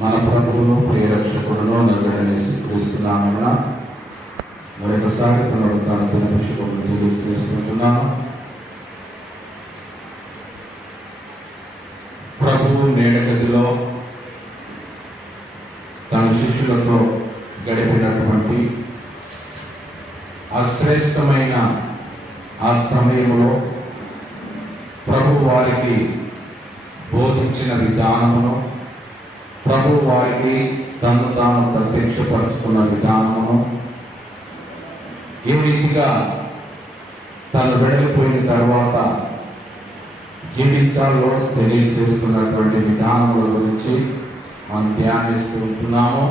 మన ప్రభువును ప్రియరక్షకుడును నజరేయుడైన యేసుక్రీస్తు నామమున మరొకసారి పునరుద్ధాన దినశుభములు తెలియజేసుకుంటున్నాను. ప్రభువు మేడగదిలో తన శిష్యులతో గడిపినటువంటి అశ్రేష్టమైన ఆ సమయంలో ప్రభు వారికి బోధించిన విధానమును, ప్రభు వారికి తను తాను ప్రత్యక్షపరుచుకున్న విధానమును, ఏ రీతిగా తను వెళ్ళిపోయిన తర్వాత జీవించాలో తెలియజేస్తున్నటువంటి విధానముల గురించి మనం ధ్యానిస్తూ ఉంటున్నాము.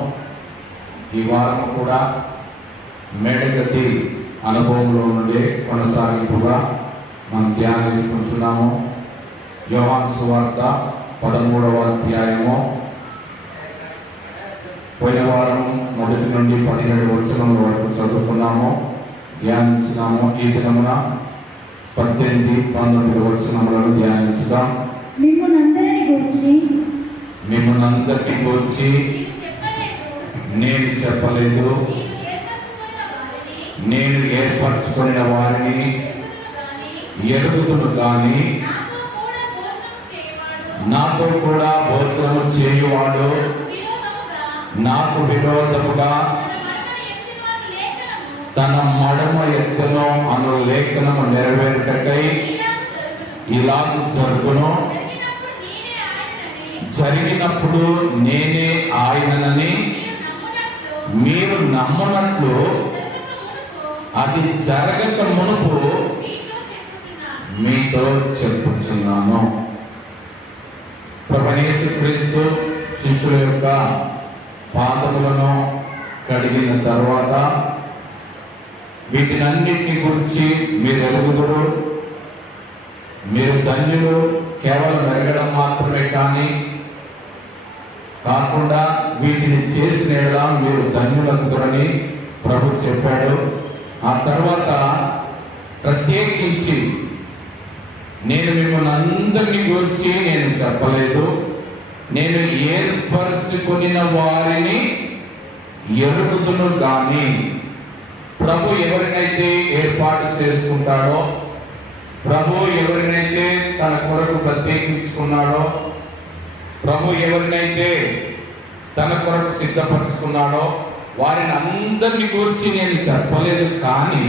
ఈ వారం కూడా మేడగది అనుభవంలో నుండి కొనసాగింపుగా మనం ధ్యానిస్తుంటున్నాము. యోహాను సువార్త 13వ అధ్యాయము పోయిన వారం 1 నుండి 17 వచనముల వరకు చదువుకున్నాము, ధ్యానించినాము. ఈ దినమున 18, 19 వచనములను ధ్యానించుదాం. మిమ్మల్నందరినీ గూర్చి నేను చెప్పలేదు, నేను ఏర్పరచుకున్న వారిని ఎరుగుదును గాని నాతో కూడా భోజనము చేయువాడు నాకు విరోధముగా తన మడమ ఎత్తును అను లేఖనము నెరవేరుటకై ఇలాగు జరుగును. జరిగినప్పుడు నేనే ఆయననని మీరు నమ్మనట్లు అది జరగక మునుపు మీతో చెప్పుచున్నాను. ప్రభువైన యేసుక్రీస్తు శిష్యుల యొక్క పాదములను కడిగిన తర్వాత వీటినన్నిటిని గురించి మీరు ఎరుగుదురు, మీరు ధన్యులు, కేవలం ఎరగడం మాత్రమే కానీ కాకుండా వీటిని చేసిన ఎడల మీరు ధన్యులందరని ప్రభు చెప్పాడు. ఆ తర్వాత ప్రత్యేకించి నేను మిమ్మల్ని అందరినీ గురించి నేను చెప్పలేదు, నేను ఏర్పరచుకున్న వారిని ఎరుగుదును గాని. ప్రభు ఎవరినైతే ఏర్పాటు చేసుకుంటాడో, ప్రభు ఎవరినైతే తన కొరకు ప్రత్యేకించుకున్నాడో, ప్రభు ఎవరినైతే తన కొరకు సిద్ధపరచుకున్నాడో వారిని అందరినీ గురించి నేను చెప్పలేదు. కానీ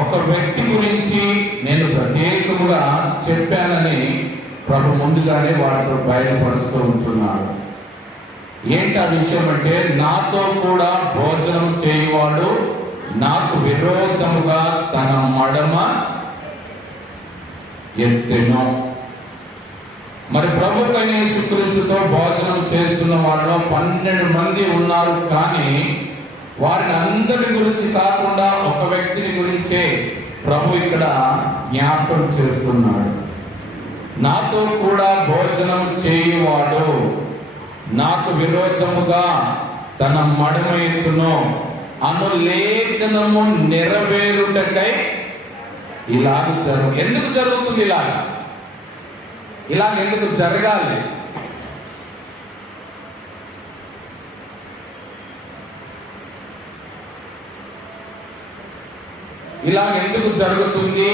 ఒక వ్యక్తి గురించి నేను ప్రత్యేకముగా చెప్పానని ప్రభు ముందుగానే వారితో బయలుపరుస్తూ ఉంటున్నాడు. ఏంటి ఆ విషయం అంటే, నాతో కూడా భోజనం చేయువాడు నాకు విరోధముగా తన మడమ ఎత్తెను. మరి ప్రభువైన యేసుక్రీస్తుతో భోజనం చేస్తున్న వాళ్ళలో 12 మంది ఉన్నారు. కానీ వారిని అందరి గురించి కాకుండా ఒక వ్యక్తిని గురించే ప్రభు ఇక్కడ జ్ఞాపకం చేస్తున్నాడు. నాతో కూడా భోజనం చేయువాడు నాకు విరోధముగా తన మడమ ఎత్తును అను లేఖనము నెరవేరుటకై ఇలాగ ఎందుకు జరుగుతుంది? ఇలాగ ఎందుకు జరగాలి? ఇలాగ ఎందుకు జరుగుతుంది?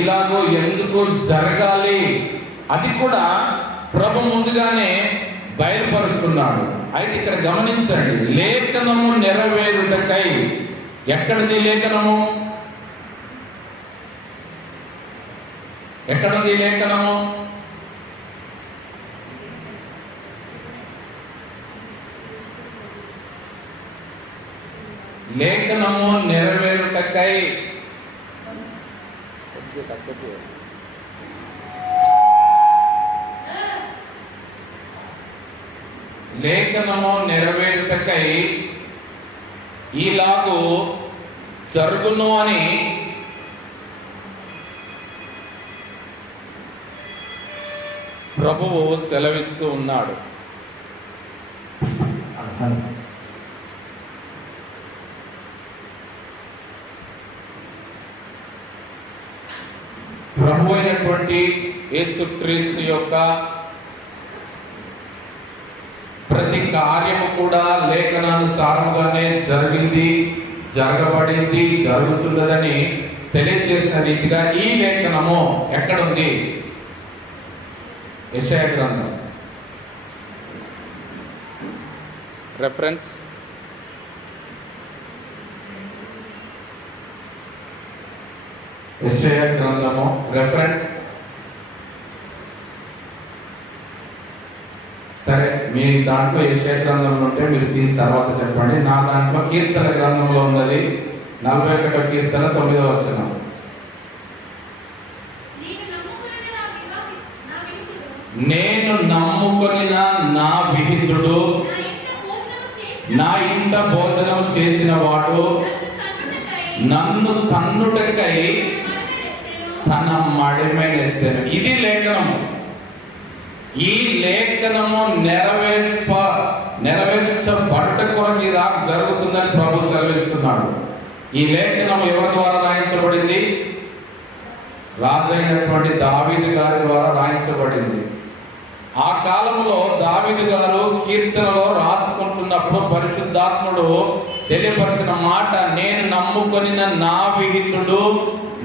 ఇలాగో ఎందుకు జరగాలి? అది కూడా ప్రభు ముందుగానే బయలుపరుస్తున్నాడు. అయితే ఇక్కడ గమనించండి, లేఖనము నెరవేరుటకై. ఎక్కడిది లేఖనము? ఎక్కడుంది లేఖనము? లేఖనము నెరవేరుటకై లేఖనము నెరవేరుటకై ఈలాగు జరుగును అని ప్రభువు సెలవిస్తూ ఉన్నాడు. ప్రభు అయినటువంటి యేసుక్రీస్తు యొక్క ప్రతి కార్యము కూడా లేఖనానుసారముగానే జరిగింది, జరగబడింది, జరుగుతున్నదని తెలియజేసిన రీతిగా ఈ లేఖనము ఎక్కడుంది? యెషయా గ్రంథం. రెఫరెన్స్ యెషయా గ్రంథము. రెఫరెన్స్ సరే, మీ దాంట్లో యెషయా గ్రంథంలో ఉంటే మీరు తీసి తర్వాత చెప్పండి. నా దాంట్లో కీర్తన గ్రంథంలో ఉన్నది 41వ కీర్తన 9వ వచనం. నేను నమ్ముకొనిన నా విహితుడు, నా ఇంట భోజనం చేసిన వాడు నన్ను తన్నుటకై తన మడిమెనెత్తెను. ఇది లేఖనము. ఈ లేఖనము నెరవేర్చబడుట కొరకు జరుగుతుందని ప్రభు సెలవిస్తున్నాడు. ఈ లేఖనం ఎవరి ద్వారా రాయించబడింది? రాజైనటువంటి దావీదు గారి ద్వారా రాయించబడింది. ఆ కాలంలో దావీదు గారు కీర్తనలో రాసుకుంటున్నప్పుడు పరిశుద్ధాత్ముడు తెలియపరిచిన మాట, నేను నమ్ముకొనిన నా విహితుడు,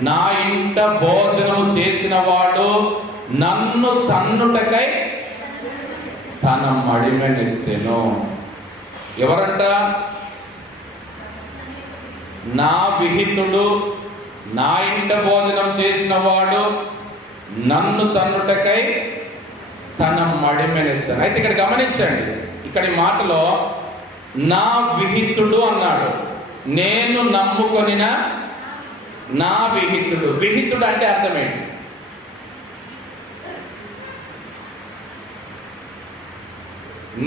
నా ఇంట భోజనం చేసిన వాడు నన్ను తన్నుటకై తన మడిమెనెత్తెను. ఎవరంట? నా విహితుడు, నా ఇంట భోజనం చేసిన వాడు నన్ను తన్నుటకై తన మడిమెనెత్తెను. అయితే ఇక్కడ గమనించండి, ఇక్కడ ఈ మాటలో నా విహితుడు అన్నాడు. నేను నమ్ముకొనిన నా విహితుడు. విహితుడు అంటే అర్థమేంటి?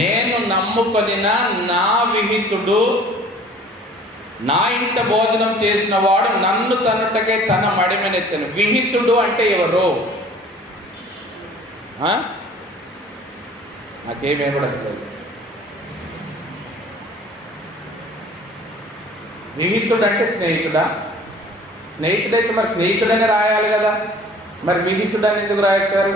నేను నమ్ముకొనిన నా విహితుడు, నా ఇంట భోజనం చేసిన వాడు నన్ను తన్నుటకై తన మడిమెనెత్తెను. విహితుడు అంటే ఎవరు? నాకేమేమి కూడా తెలియదు. విహితుడు అంటే స్నేహితుడా? స్నేహితుడైతే మరి స్నేహితుడని రాయాలి కదా, మరి విహితుడని ఎందుకు రాయించారు?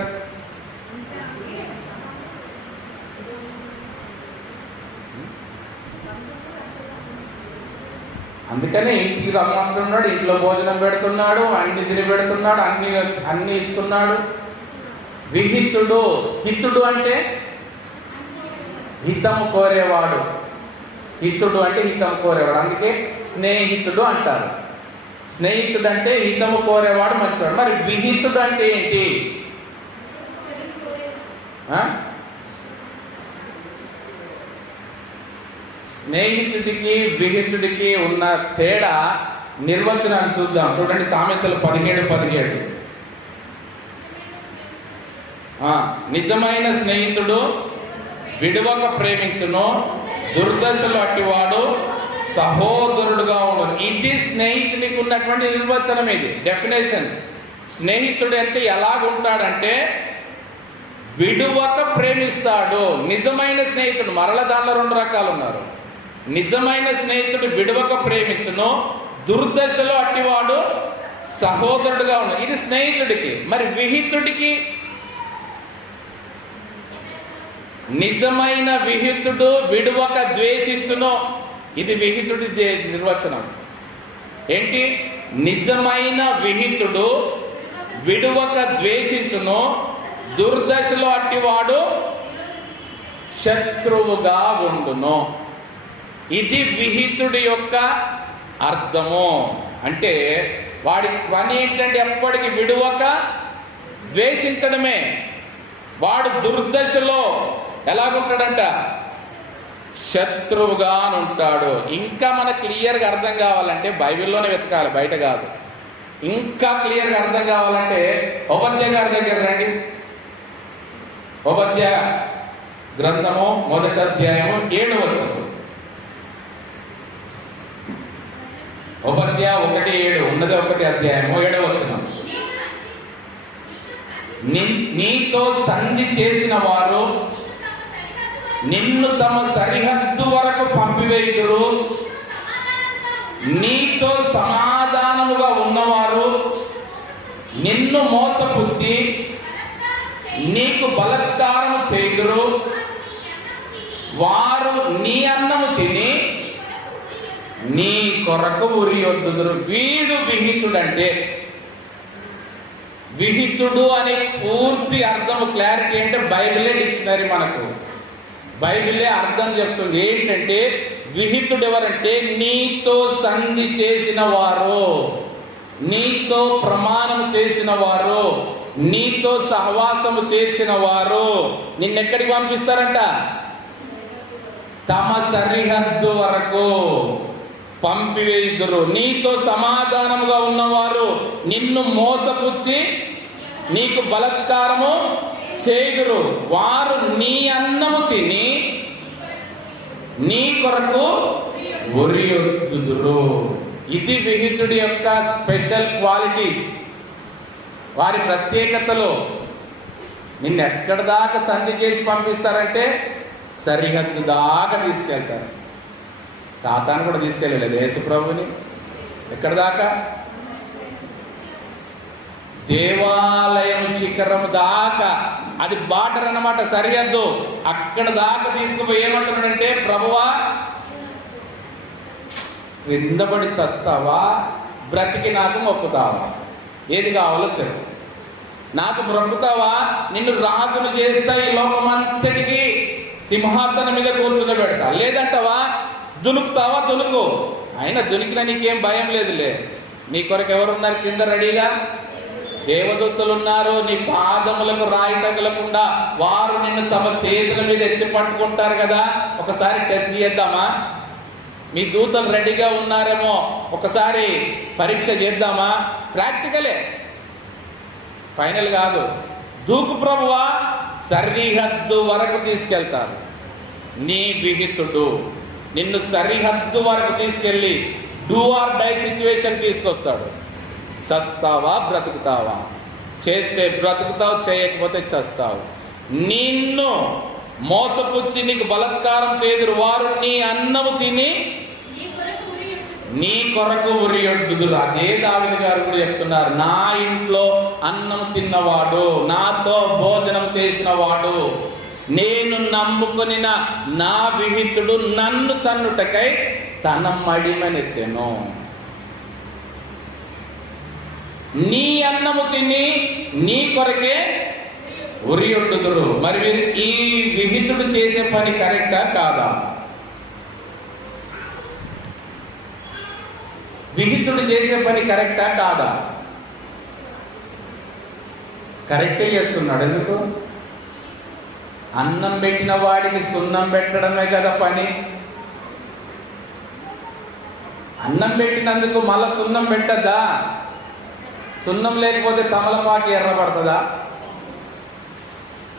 అందుకనే ఇంటికి రమ్మంటున్నాడు, ఇంట్లో భోజనం పెడుతున్నాడు, అన్ని తిని పెడుతున్నాడు, అన్ని ఇస్తున్నాడు. విహితుడు. హితుడు అంటే హితము కోరేవాడు. హితుడు అంటే హితము కోరేవాడు. అందుకే స్నేహితుడు అంటారు. స్నేహితుడు అంటే హితము కోరేవాడు, మంచివాడు. మరి విహితుడు అంటే ఏంటి? స్నేహితుడికి విహితుడికి ఉన్న తేడా నిర్వచనాన్ని చూద్దాం. చూడండి, సామెతలు 17:17. నిజమైన స్నేహితుడు విడువక ప్రేమించును, దుర్దశలు అట్టివాడు సహోదరుడుగా ఉండను. ఇది స్నేహితుడికి ఉన్నటువంటి నిర్వచనం, ఇది డెఫినేషన్. స్నేహితుడు అంటే ఎలాగుంటాడంటే విడువక ప్రేమిస్తాడు. నిజమైన స్నేహితుడు, మరల దానిలో 2 రకాలు ఉన్నారు. నిజమైన స్నేహితుడు విడువక ప్రేమించును, దుర్దశలో అట్టివాడు సహోదరుడుగా ఉన్నాడు. ఇది స్నేహితుడికి. మరి విహితుడికి? నిజమైన విహితుడు విడువక ద్వేషించును. ఇది విహితుడి నిర్వచనం. ఏంటి? నిజమైన విహితుడు విడువక ద్వేషించును, దుర్దశలో అట్టివాడు శత్రువుగా ఉండును. ఇది విహితుడి యొక్క అర్థము. అంటే వాడి పని ఏంటంటే ఎప్పటికీ విడువక ద్వేషించడమే. వాడు దుర్దశలో ఎలాగుంటాడంట? శత్రువుగా ఉంటాడు. ఇంకా మనకు క్లియర్గా అర్థం కావాలంటే బైబిల్లోనే వెతకాలి, బయట కాదు. ఇంకా క్లియర్గా అర్థం కావాలంటే ఓబద్య గారి దగ్గర రండి. ఓబద్య గ్రంథము 1వ అధ్యాయము 7వ వచనం. ఓబద్య 1:7 ఉన్నది, 1వ అధ్యాయము 7వ వచనం. నీతో సంధి చేసిన వారు నిన్ను తమ సరిహద్దు వరకు పంపివేయుదురు. నీతో సమాధానముగా ఉన్నవారు నిన్ను మోసపుచ్చి నీకు బలత్కారము చేయుదురు. వారు నీ అన్నము తిని నీ కొరకు ఉరియొడ్డుదురు. వీడు విహితుడు అంటే, విహితుడు అనే పూర్తి అర్థం క్లారిటీ అంటే బైబిలే డిక్షనరీ, మనకు బైబిలే అర్థం చెప్తుంది. ఏంటంటే విహితుడు ఎవరంటే నీతో సంధి చేసిన వారు, నీతో ప్రమాణం చేసిన వారు, నీతో సహవాసము చేసిన వారు. నిన్నెక్కడికి పంపిస్తారంట? తమ సరిహద్దు వరకు పంపివేయుదురు. నీతో సమాధానముగా ఉన్నవారు నిన్ను మోసపుచ్చి నీకు బలత్కారము చేయుదురు. వారు నీ అన్నము తిని నీ కొరకు ఉరియొద్దుదురు. ఇది విహితుడి యొక్క స్పెషల్ క్వాలిటీస్, వారి ప్రత్యేకతలు. నిన్ను ఎక్కడి దాకా సంధి చేసి పంపిస్తారంటే సరిహద్దు దాకా తీసుకెళ్తారు. సాతాను కూడా తీసుకెళ్ళలేదు యేసుప్రభుని. ఎక్కడి దాకా? దేవాలయం శిఖరం దాకా. అది బార్డర్ అన్నమాట, సరిహద్దు. అక్కడ దాకా తీసుకుపోయి ఏమంటున్నాడంటే, ప్రభువా క్రిందపడి చస్తావా, బ్రతికి నాకు మొక్కుతావా? ఏది కావాలో చెప్పు. నాకు మొక్కుతావా, నిన్ను రాజును చేస్తా, ఈ లోకమంతటికి సింహాసనం మీద కూర్చుండబెడతా. లేదంటావా, దునుకుతావా, దునుకు. అయినా దునికినా నీకేం భయం లేదులే. నీ కొరకు ఎవరున్నారు కింద రెడీగా? దేవదూతలు ఉన్నారు. నీ పాదములకు రాయి తగలకుండా వారు నిన్ను తమ చేతుల మీద ఎత్తి పట్టుకుంటారు కదా. ఒకసారి టెస్ట్ చేద్దామా? మీ దూతలు రెడీగా ఉన్నారేమో, ఒకసారి పరీక్ష చేద్దామా? ప్రాక్టికలే, ఫైనల్ కాదు. దూకు ప్రభువా, సరిహద్దు వరకు తీసుకెళ్తారు. నీ విహితుడు నిన్ను సరిహద్దు వరకు తీసుకెళ్ళి డూ ఆర్ డై సిచ్యువేషన్ తీసుకొస్తాడు. చస్తావా, బ్రతుకుతావా? చేస్తే బ్రతుకుతావు, చేయకపోతే చస్తావు. నిన్ను మోసపుచ్చి నీకు బలత్కారం చేదురు. వారు నీ అన్నము తిని నీ కొరకు ఉరియొడ్డుదురు. అదే దావీదు గారు కూడా చెప్తున్నారు, నా ఇంట్లో అన్నం తిన్నవాడు, నాతో భోజనం చేసిన వాడు, నేను నమ్ముకొని నా విహితుడు నన్ను తన్నుటకై తన మడిమనెత్తెను. నీ అన్నము తిని నీ కొరకే ఉరియొడ్డుదురు. మరి ఈ విహితుడు చేసే పని కరెక్టా కాదా? విహితుడు చేసే పని కరెక్టా కాదా? కరెక్టే చేస్తున్నాడు. ఎందుకు? అన్నం పెట్టిన వాడికి సున్నం పెట్టడమే కదా పని. అన్నం పెట్టినందుకు మళ్ళా సున్నం పెట్టద్దా? సున్నం లేకపోతే తమలపాకు ఎర్రబడుతుందా?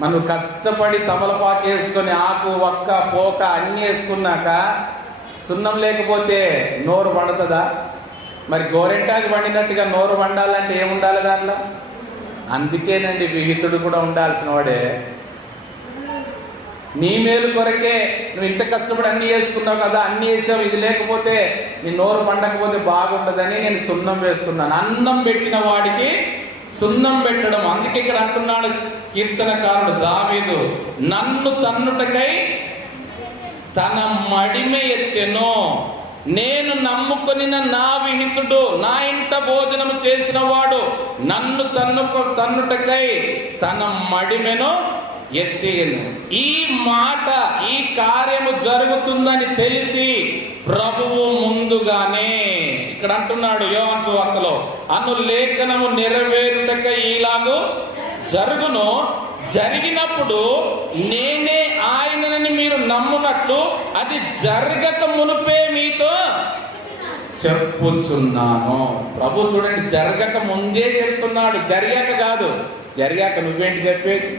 మనం కష్టపడి తమలపాకు వేసుకొని ఆకు, వక్క, పోక అన్నీ వేసుకున్నాక సున్నం లేకపోతే నోరు వండుతుందా? మరి గోరెంటాకు వండినట్టుగా నోరు వండాలంటే ఏముండాలి దాంట్లో? అందుకేనండి విహితుడు కూడా ఉండాల్సిన వాడే. నీ మేలు కొరకే నువ్వు ఇంత కష్టపడి అన్నీ వేసుకున్నావు కదా, అన్నీ వేసావు, ఇది లేకపోతే నీ నోరు పండకపోతే బాగుంటుందని నేను సున్నం వేస్తున్నాను. అన్నం పెట్టిన వాడికి సున్నం పెట్టడం. అందుకే ఇక్కడ అంటున్నాడు కీర్తనకారుడు దావీదు, నన్ను తన్నుటకై తన మడిమె ఎత్తెను. నేను నమ్ముకొని నా విహితుడు, నా ఇంట భోజనం చేసిన వాడు నన్ను తన్నుటకై తన మడిమెను ఎత్తేను. ఈ మాట, ఈ కార్యము జరుగుతుందని తెలిసి ప్రభువు ముందుగానే ఇక్కడ అంటున్నాడు యోహాను సువార్తలో, అను లేఖనము నెరవేరుటకై ఇలాగు జరుగును, జరిగినప్పుడు నేనే ఆయనని మీరు నమ్మునట్లు అది జరగక మునుపే మీతో చెప్పుచున్నాను. ప్రభు చూడండి, జరగక ముందే చెప్తున్నాడు, జరిగాక కాదు. జరిగాక నువ్వేంటి చెప్పేది?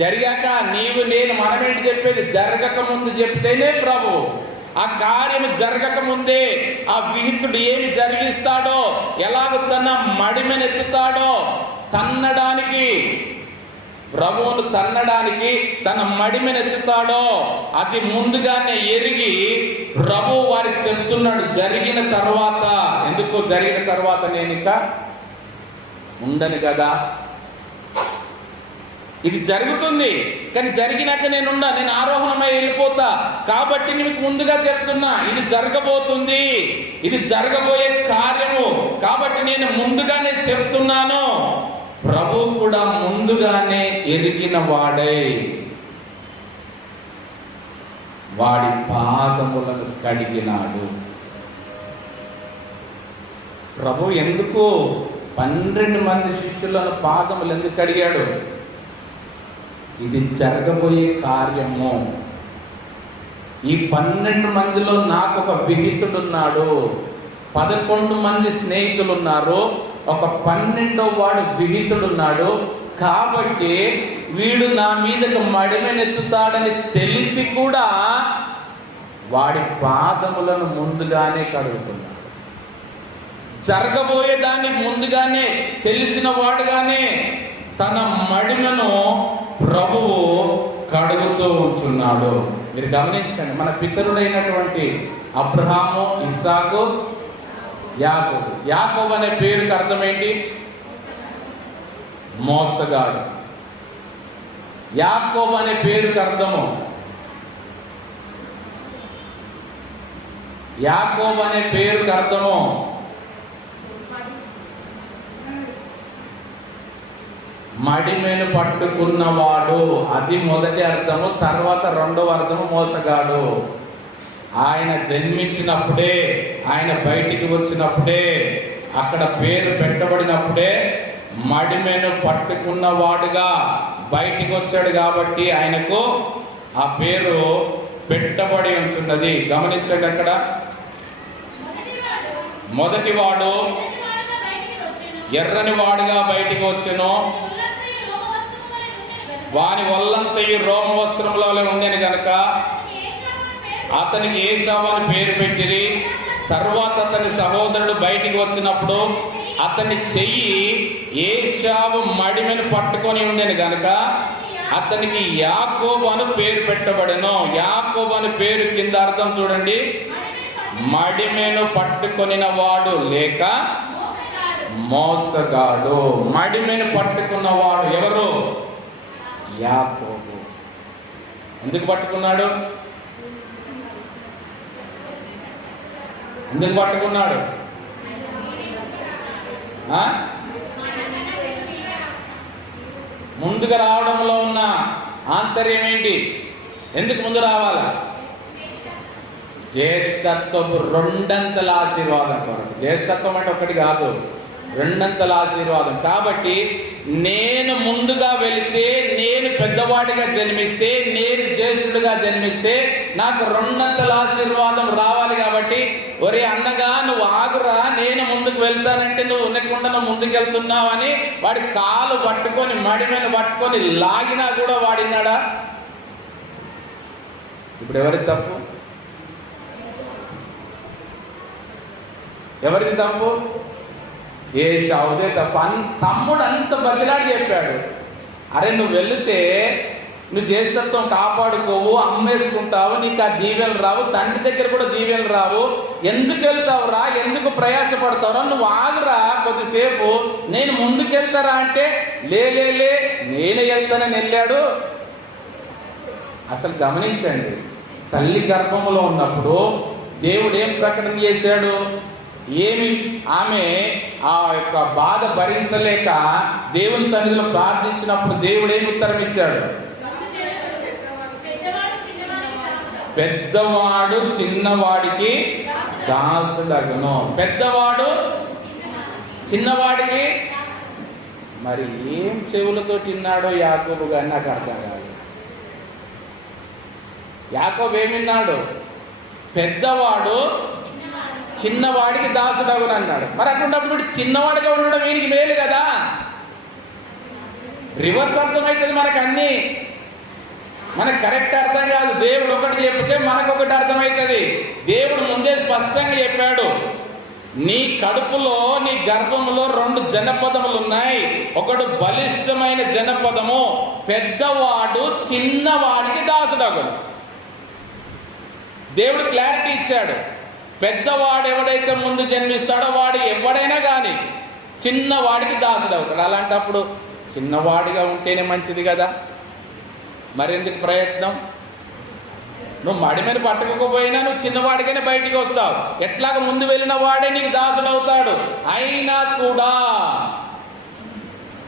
జరిగాక నీవు నేను మనమేంటి చెప్పేది? జరగక ముందు చెప్తేనే ప్రభు. ఆ కార్యము జరగక ముందే ఆ విహితుడు ఏమి జరిగిస్తాడో, ఎలాగ తన మడిమెనెత్తుతాడో, తన్నడానికి, ప్రభువును తన్నడానికి తన మడిమెనెత్తుతాడో అది ముందుగానే ఎరిగి ప్రభు వారికి చెప్తున్నాడు. జరిగిన తర్వాత, ఎందుకు జరిగిన తర్వాత నేను ఇక ఉండను కదా, ఇది జరుగుతుంది, కానీ జరిగినాక నేను ఆరోహణమై వెళ్ళిపోతా. కాబట్టి నీకు ముందుగా చెప్తున్నా, ఇది జరగబోతుంది, ఇది జరగబోయే కార్యము. కాబట్టి నేను ముందుగానే చెప్తున్నాను. ప్రభు కూడా ముందుగానే ఎరిగిన వాడై వాడి పాదములను కడిగినాడు. ప్రభు ఎందుకు 12 మంది శిష్యులను పాదములు ఎందుకు కడిగాడు? ఇది జరగబోయే కార్యము. ఈ 12 మందిలో నాకు ఒక విహితుడున్నాడు, 11 మంది స్నేహితులు ఉన్నారు, ఒక 12వ వాడు విహితుడున్నాడు. కాబట్టి వీడు నా మీదకు మడిమెనెత్తుతాడని తెలిసి కూడా వాడి పాదములను ముందుగానే కడుగుతున్నాడు. జరగబోయేదాన్ని ముందుగానే తెలిసిన వాడుగానే తన మడిమను ప్రభువు కడుగుతూ ఉంటున్నాడు. మీరు గమనించండి, మన పితరుడైనటువంటి అబ్రహాము, ఇస్సాకు, యాకోబు. యాకోబు అనే పేరుకి అర్థం ఏంటి? మోసగాడు. యాకోబు అనే పేరుకి అర్థము, యాకోబు అనే పేరుకి అర్థము మడిమెను పట్టుకున్నవాడు. అది మొదటి అర్థము. తర్వాత రెండవ అర్థము మోసగాడు. ఆయన జన్మించినప్పుడే, ఆయన బయటికి వచ్చినప్పుడే, అక్కడ పేరు పెట్టబడినప్పుడే మడిమెను పట్టుకున్నవాడుగా బయటికి వచ్చాడు. కాబట్టి ఆయనకు ఆ పేరు పెట్టబడి ఉంటున్నది. గమనించండి, అక్కడ మొదటివాడు ఎర్రని వాడుగా బయటికి వచ్చెను, వాని వల్లంతయు రోమ వస్త్రంలో ఉండేది కనుక అతనికి ఏశావు అని పేరు పెట్టిరి. తర్వాత అతని సహోదరుడు బయటికి వచ్చినప్పుడు అతని చెయ్యి ఏశావు మడిమెను పట్టుకొని ఉండేది కనుక అతనికి యాకోబు అని పేరు పెట్టబడెను. యాకోబు అని పేరు కింద అర్థం చూడండి, మడిమెను పట్టుకొనిన వాడు లేక మోసగాడు. మడిమెను పట్టుకున్నవాడు ఎవరు? యాకోబు. ఎందుకు పట్టుకున్నాడు? ఎందుకు పట్టుకున్నాడు? ముందుగా రావడంలో ఉన్న ఆంతర్యం ఏంటి? ఎందుకు ముందు రావాలా? జ్యేష్ఠత్వము రెండంతల ఆశీర్వాదం కొరకు. జ్యేష్ఠత్వం అంటే ఒకటి కాదు, రెండంతల ఆశీర్వాదం. కాబట్టి నేను ముందుగా వెళితే, నేను పెద్దవాడిగా జన్మిస్తే, నేను జ్యేష్ఠుడిగా జన్మిస్తే నాకు రెండంతల ఆశీర్వాదం రావాలి. కాబట్టి ఒరే అన్నగా నువ్వు ఆగురా, నేను ముందుకు వెళ్తానంటే నువ్వు ఉండకుండా నువ్వు ముందుకు వెళ్తున్నావని వాడి కాలు పట్టుకొని మడిమెను పట్టుకొని లాగినా కూడా వాడినాడా? ఇప్పుడు ఎవరిది తప్పు? ఎవరిది తప్పు? ఏశావుదే తప్ప. తమ్ముడు అంత బదిలాడి చెప్పాడు, అరే నువ్వు వెళితే నువ్వు జ్యేష్ఠత్వం కాపాడుకోవు, అమ్మేసుకుంటావు, నీకు ఆ దీవెనలు రావు, తండ్రి దగ్గర కూడా దీవెనలు రావు, ఎందుకు వెళ్తావురా, ఎందుకు ప్రయాసపడతావురా, నువ్వు ఆగురా కొద్దిసేపు, నేను ముందుకెళ్తారా అంటే లే నేనే వెళ్తానని వెళ్ళాడు. అసలు గమనించండి, తల్లి గర్భంలో ఉన్నప్పుడు దేవుడు ఏం ప్రకటన చేశాడు? ఏమి ఆమె ఆ యొక్క బాధ భరించలేక దేవుని సన్నిధిలో ప్రార్థించినప్పుడు దేవుడు ఏమి ఉత్తరం ఇచ్చాడు? పెద్దవాడు చిన్నవాడికి దాసుడగును. పెద్దవాడు చిన్నవాడికి. మరి ఏం చెవులతో తిన్నాడో యాకోబు గారు నాకు అర్థం కాదు. యాకోబు ఏమి విన్నాడు? పెద్దవాడు చిన్నవాడికి దాసుడగును అన్నాడు. మరి అటువంటిప్పుడు చిన్నవాడిగా ఉండడం వీనికి మేలు కదా. రివర్స్ అర్థమవుతుంది మనకు అన్ని. మనకు కరెక్ట్ అర్థం కాదు. దేవుడు ఒకటి చెప్తే మనకొకటి అర్థమవుతుంది. దేవుడు ముందే స్పష్టంగా చెప్పాడు, నీ కడుపులో, నీ గర్భంలో 2 జనపదములు ఉన్నాయి. ఒకడు బలిష్టమైన జనపదము, పెద్దవాడు చిన్నవాడికి దాసుడగును. దేవుడు క్లారిటీ ఇచ్చాడు. పెద్దవాడు ఎవడైతే ముందు జన్మిస్తాడో వాడు ఎవడైనా కానీ చిన్నవాడికి దాసుడు అవుతాడు. అలాంటప్పుడు చిన్నవాడిగా ఉంటేనే మంచిది కదా, మరెందుకు ప్రయత్నం? నువ్వు మడిమని పట్టుకోకపోయినా నువ్వు చిన్నవాడిగానే బయటికి వస్తావు. ఎట్లాగ ముందు వెళ్ళిన వాడే నీకు దాసుడు అవుతాడు. అయినా కూడా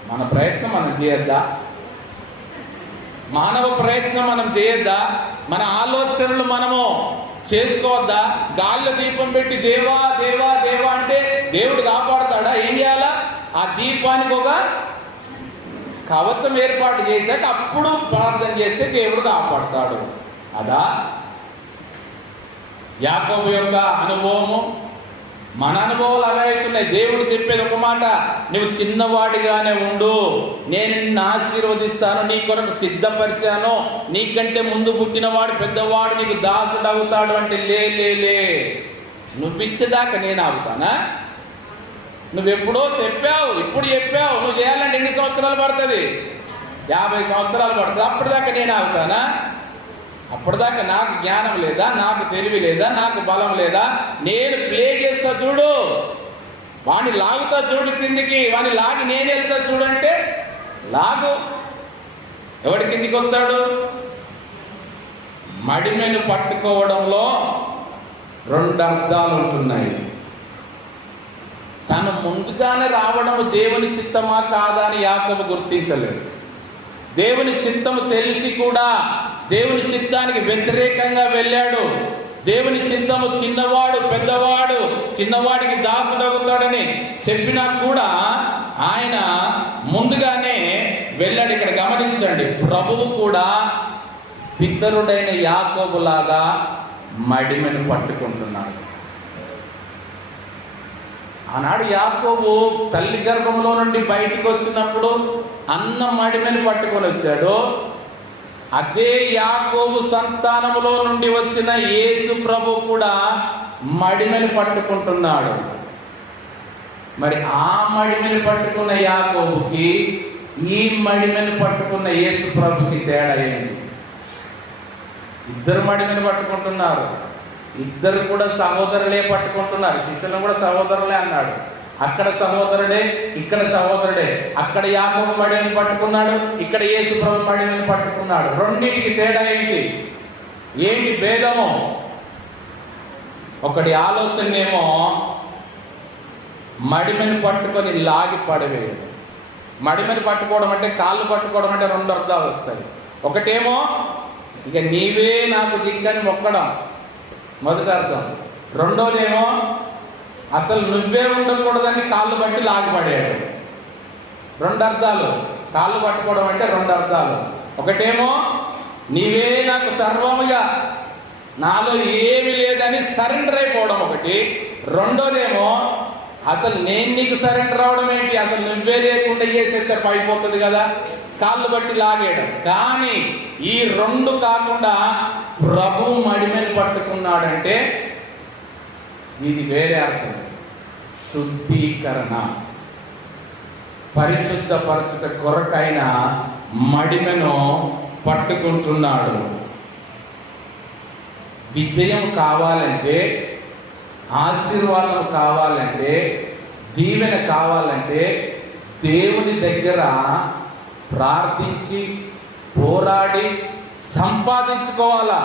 మన ప్రయత్నం మనం చేయొద్దా? మానవ ప్రయత్నం మనం చేయొద్దా? మన ఆలోచనలు మనము చేసుకోవద్దా? గాల్లో దీపం పెట్టి దేవా దేవా దేవా అంటే దేవుడు కాపాడుతాడా? ఏం చేయాలా? ఆ దీపానికి ఒక కవచం ఏర్పాటు చేశాక అప్పుడు ప్రార్థన చేస్తే దేవుడు కాపాడుతాడు. అదా యాకోబు యొక్క అనుభవము? మన అనుభవాలు అలా అవుతున్నాయి. దేవుడు చెప్పేది ఒక మాట, నువ్వు చిన్నవాడిగానే ఉండు, నేను నిన్ను ఆశీర్వదిస్తాను, నీ కొరకు సిద్ధపరిచాను, నీకంటే ముందు పుట్టినవాడు పెద్దవాడు నీకు దాసుడు అవుతాడు అంటే లే లే లే, నువ్వు ఇచ్చేదాకా నేను ఆగుతానా? నువ్వెప్పుడో చెప్పావు, ఇప్పుడు చెప్పావు, నువ్వు చేయాలంటే ఎన్ని సంవత్సరాలు పడుతుంది? 50 సంవత్సరాలు పడుతుంది. అప్పటిదాకా నేను ఆగుతానా? అప్పటిదాకా నాకు జ్ఞానం లేదా, నాకు తెలివి లేదా, నాకు బలం లేదా? నేను ప్లే చేస్తా చూడు, వాణ్ణి లాగుతా చూడు కిందికి, వాణ్ణి లాగి నేను వెళ్తా చూడంటే లాగు. ఎవడి కిందికి వస్తాడు? మడిమెను పట్టుకోవడంలో 2 అర్థాలు ఉంటున్నాయి. తను ముందుగానే రావడం దేవుని చిత్తమా కాదా అని యాకోబు గుర్తించలేదు. దేవుని చిత్తము తెలిసి కూడా దేవుని చిత్తానికి వ్యతిరేకంగా వెళ్ళాడు. దేవుని చిత్తము చిన్నవాడు పెద్దవాడు, చిన్నవాడికి దాసుడవుతాడని చెప్పినా కూడా ఆయన ముందుగానే వెళ్ళాడు. ఇక్కడ గమనించండి, ప్రభువు కూడా పితరుడైన యాకోబులాగా మడిమెను పట్టుకుంటున్నాడు. ఆనాడు యాకోబు తల్లి గర్భంలో నుండి బయటికి వచ్చినప్పుడు అన్న మడిమెను పట్టుకొని వచ్చాడు. అదే యాకోబు సంతానములో నుండి వచ్చిన యేసు ప్రభు కూడా మడిమెను పట్టుకుంటున్నాడు. మరి ఆ మడిమెను పట్టుకున్న యాకోబుకి ఈ మడిమెను పట్టుకున్న యేసు ప్రభుకి తేడా ఏంటి? ఇద్దరు మడిమెను పట్టుకుంటున్నారు, ఇద్దరు కూడా సహోదరులే పట్టుకుంటున్నారు. శిష్యులను కూడా సహోదరులే అన్నాడు. అక్కడ సహోదరుడే, ఇక్కడ సహోదరుడే. అక్కడ యాకోబు మడిని పట్టుకున్నాడు, ఇక్కడ యేసు ప్రభు మడిని పట్టుకున్నాడు. రెండింటికి తేడా ఏంటి? ఏంటి భేదము? ఒకటి ఆలోచన ఏమో మడిమెను పట్టుకొని లాగి పడవేయడం. మడిమెను పట్టుకోవడం అంటే, కాళ్ళు పట్టుకోవడం అంటే 2 అర్థాలు వస్తాయి. ఒకటేమో ఇక నీవే నాకు దిక్కని మొక్కడం, మొదటి అర్థం. రెండోదేమో అసలు నువ్వే ఉండకూడదని కాళ్ళు పట్టి లాగిపడేయడం. 2 అర్థాలు. కాళ్ళు పట్టుకోవడం అంటే 2 అర్థాలు. ఒకటేమో నీవే నాకు సర్వముగా, నాలో ఏమి లేదని సరెండర్ అయిపోవడం ఒకటి. రెండోదేమో అసలు నేను నీకు సరెండర్ అవడం ఏంటి, అసలు నువ్వే లేకుండా చేసేస్తే పడిపోతుంది కదా, కాళ్ళు బట్టి లాగేయడం. కానీ ఈ 2 కాకుండా ప్రభు మడిమెను పట్టుకున్నాడంటే ఇది వేరే అర్థం. శుద్ధీకరణ, పరిశుద్ధపరచుట కొరకైన మడిమెను పట్టుకుంటున్నాడు. విజయం కావాలంటే, ఆశీర్వాదం కావాలంటే, దీవెన కావాలంటే దేవుని దగ్గర ప్రార్థించి పోరాడి సంపాదించుకోవాలా.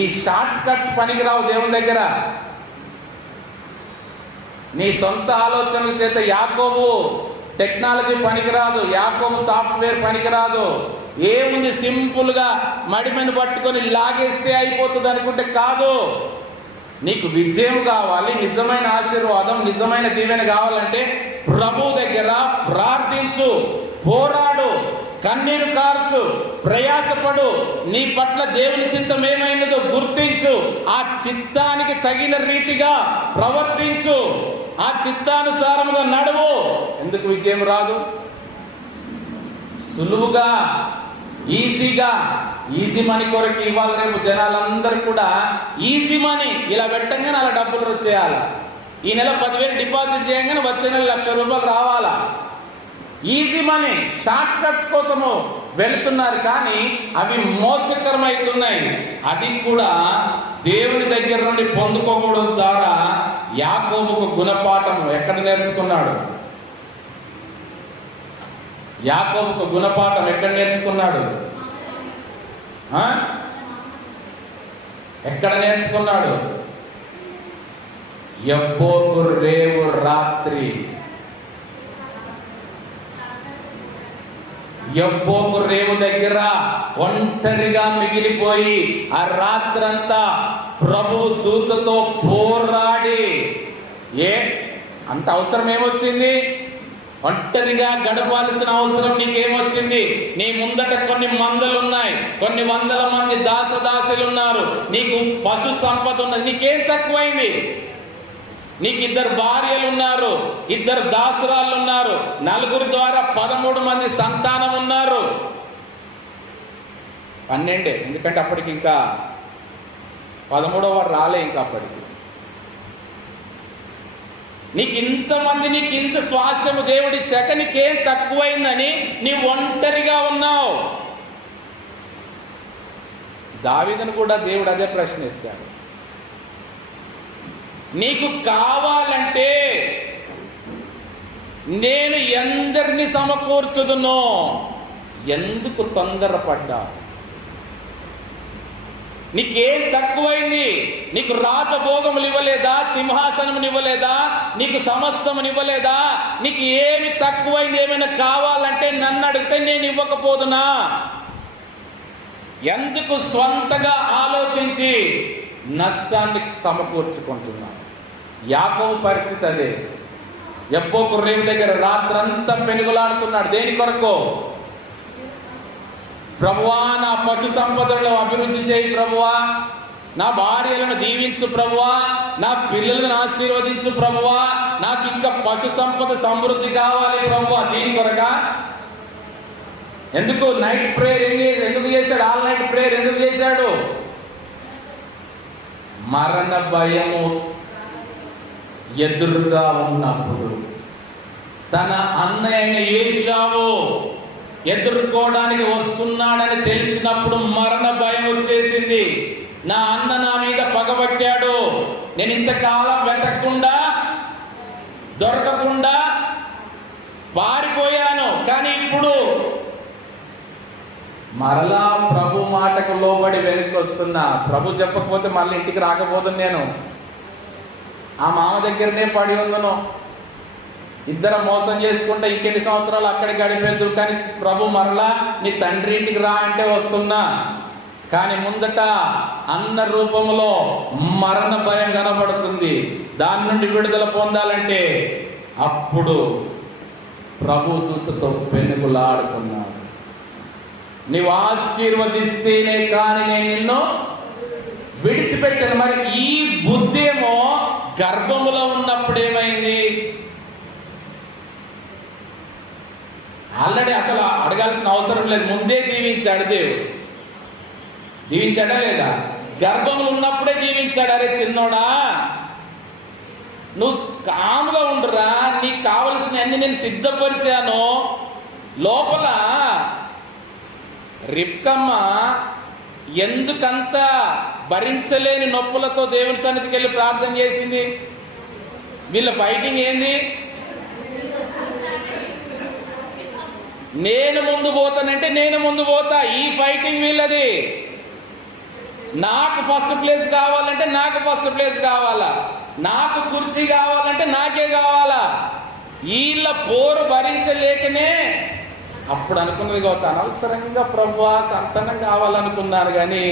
ఈ షార్ట్ కట్స్ పనికిరావు దేవుని దగ్గర. నీ సొంత ఆలోచనల చేత యాకోబు టెక్నాలజీ పనికిరాదు, యాకోబు సాఫ్ట్వేర్ పనికిరాదు. ఏముంది, సింపుల్గా మడిమెను పట్టుకొని లాగేస్తే అయిపోతుంది అనుకుంటే కాదు. నీకు విజయం కావాలి, నిజమైన ఆశీర్వాదం, నిజమైన దీవెన కావాలంటే ప్రభు దగ్గర ప్రార్థించు, పోరాడు, కన్నీరు కార్చు, ప్రయాసపడు. నీ పట్ల దేవుని చిత్తం ఏమైనదో గుర్తించు, ఆ చిత్తానికి తగిన రీతిగా ప్రవర్తించు, ఆ చిత్తానుసారముగా నడువు. ఎందుకు విజయం రాదు? సులువుగా, ఈజీగా, ఈజీ మనీ కొరకు ఇవాళ రేపు జనాలందరూ కూడా ఈజీ మనీ ఇలా పెట్టంగానే అలా డబ్బులు వచ్చేయాలా, ఈ నెల 10,000 డిపాజిట్ చేయగానే వచ్చే నెల 1,00,000 రూపాయలు రావాలా. ఈజీ మనీ, షార్ట్ కట్స్ కోసము వెళుతున్నారు, కానీ అవి మోసకరమవుతున్నాయి. అది కూడా దేవుని దగ్గర నుండి పొందుకోవడం ద్వారా యాకోబుకు గుణపాఠం ఎక్కడ నేర్చుకున్నాడు? యాకోబుకు గుణపాఠం ఎక్కడ నేర్చుకున్నాడు? ఎక్కడ నేర్చుకున్నాడు? యబ్బోకు రేవు రాత్రి, యబ్బోకు రేవు దగ్గర ఒంటరిగా మిగిలిపోయి ఆ రాత్రంతా ప్రభు దూతతో పోరాడి, అంత అవసరం ఏమొచ్చింది? ఒంటరిగా గడపాల్సిన అవసరం నీకేమొచ్చింది? నీ ముందట కొన్ని మందలు ఉన్నాయి, కొన్ని వందల మంది దాసదాసులు ఉన్నారు, నీకు పశు సంపద ఉన్నది, నీకేం తక్కువైంది? నీకు 2 భార్యలు ఉన్నారు, 2 దాసురాళ్ళు ఉన్నారు, 4 ద్వారా 13 మంది సంతానం ఉన్నారు. 12, ఎందుకంటే అప్పటికి ఇంకా 13వ వాడు రాలే. ఇంకా అప్పటికి నీకు ఇంతమంది, నీకు ఇంత స్వాస్థ్యము దేవుడిచ్చాక నీకేం తక్కువైందని నీ ఒంటరిగా ఉన్నావు. దావీదును కూడా దేవుడు అదే ప్రశ్నిస్తాడు. నీకు కావాలంటే నేను ఎందరిని సమకూర్చుదునో, ఎందుకు తొందరపడ్డా? నీకేం తక్కువైంది? నీకు రాజభోగములు ఇవ్వలేదా? సింహాసనములు ఇవ్వలేదా? నీకు సమస్తమును ఇవ్వలేదా? నీకు ఏమి తక్కువైంది? ఏమైనా కావాలంటే నన్ను అడిగితే నేను ఇవ్వకపోదునా? ఎందుకు స్వంతగా ఆలోచించి నష్టాన్ని సమకూర్చుకుంటున్నా? యాకోబు పరిస్థితి అదే. యబ్బోకు రేవు దగ్గర రాత్రంతా పెనుగులాడుతున్నాడు. దేని కొరకు? ప్రభువా, నా పశు సంపదలను అభివృద్ధి చేయి ప్రభువా, నా భార్యలను దీవించు ప్రభువా, నా పిల్లలను ఆశీర్వదించు ప్రభువా, నాకు ఇంకా పశు సంపద సమృద్ధి కావాలి ప్రభువా. దీని కొరగా ఎందుకు నైట్ ప్రేయర్ ఎందుకు చేశాడు? ఆల్ నైట్ ప్రేయర్ ఎందుకు చేశాడు? మరణ భయము ఎదురుగా ఉన్నప్పుడు, తన అన్నయ్య ఏశావు ఎదుర్కోవడానికి వస్తున్నాడని తెలిసినప్పుడు మరణ భయం వచ్చేసింది. నా అన్న నా మీద పగబట్టాడు, నేను ఇంతకాలం వెతకకుండా దొరకకుండా పారిపోయాను, కానీ ఇప్పుడు మరలా ప్రభు మాటకు లోబడి వెనక్కి వస్తున్నా. ప్రభు చెప్పకపోతే మళ్ళీ ఇంటికి రాకపోతుంది. నేను ఆ మామ దగ్గరనే పడి ఉందను. 2 మోసం చేసుకుంటే ఇంకెన్ని సంవత్సరాలు అక్కడ గడిపేద్దు, కానీ ప్రభు మరలా నీ తండ్రి ఇంటికి రా అంటే వస్తున్నా. కానీ ముందట అన్న రూపంలో మరణ భయం కనబడుతుంది. దాని నుండి విడుదల పొందాలంటే అప్పుడు ప్రభు దూతతో పెనుగులాడుకున్నాడు. నీవు ఆశీర్వదిస్తేనే కానీ నేను నిన్ను విడిచిపెట్టాను. మరి ఈ బుద్ధి ఏమో గర్భములో ఉన్నప్పుడు ఏమైంది? ఆల్రెడీ అసలు అడగాల్సిన అవసరం లేదు, ముందే దీవించాడు దేవుడు. దీవించాడా లేదా? గర్భంలో ఉన్నప్పుడే దీవించాడు. అరే చిన్నోడా, నువ్వు కాముగా ఉండురా, నీకు కావలసిన అన్ని నేను సిద్ధపరిచాను. లోపల రిబ్కమ్మ ఎందుకంత భరించలేని నొప్పులతో దేవుని సన్నిధికి వెళ్ళి ప్రార్థన చేసింది? వీళ్ళ ఫైటింగ్ ఏంది? నేను ముందు పోతానంటే నేను ముందు పోతా, ఈ ఫైటింగ్ వీళ్ళది. నాకు ఫస్ట్ ప్లేస్ కావాలంటే నాకు ఫస్ట్ ప్లేస్ కావాలా, నాకు కుర్చీ కావాలంటే నాకే కావాలా. వీళ్ళ పోరు భరించలేకనే అప్పుడు అనుకున్నది కావచ్చు, అనవసరంగా ప్రభువా సంతానం కావాలనుకున్నాను, కానీ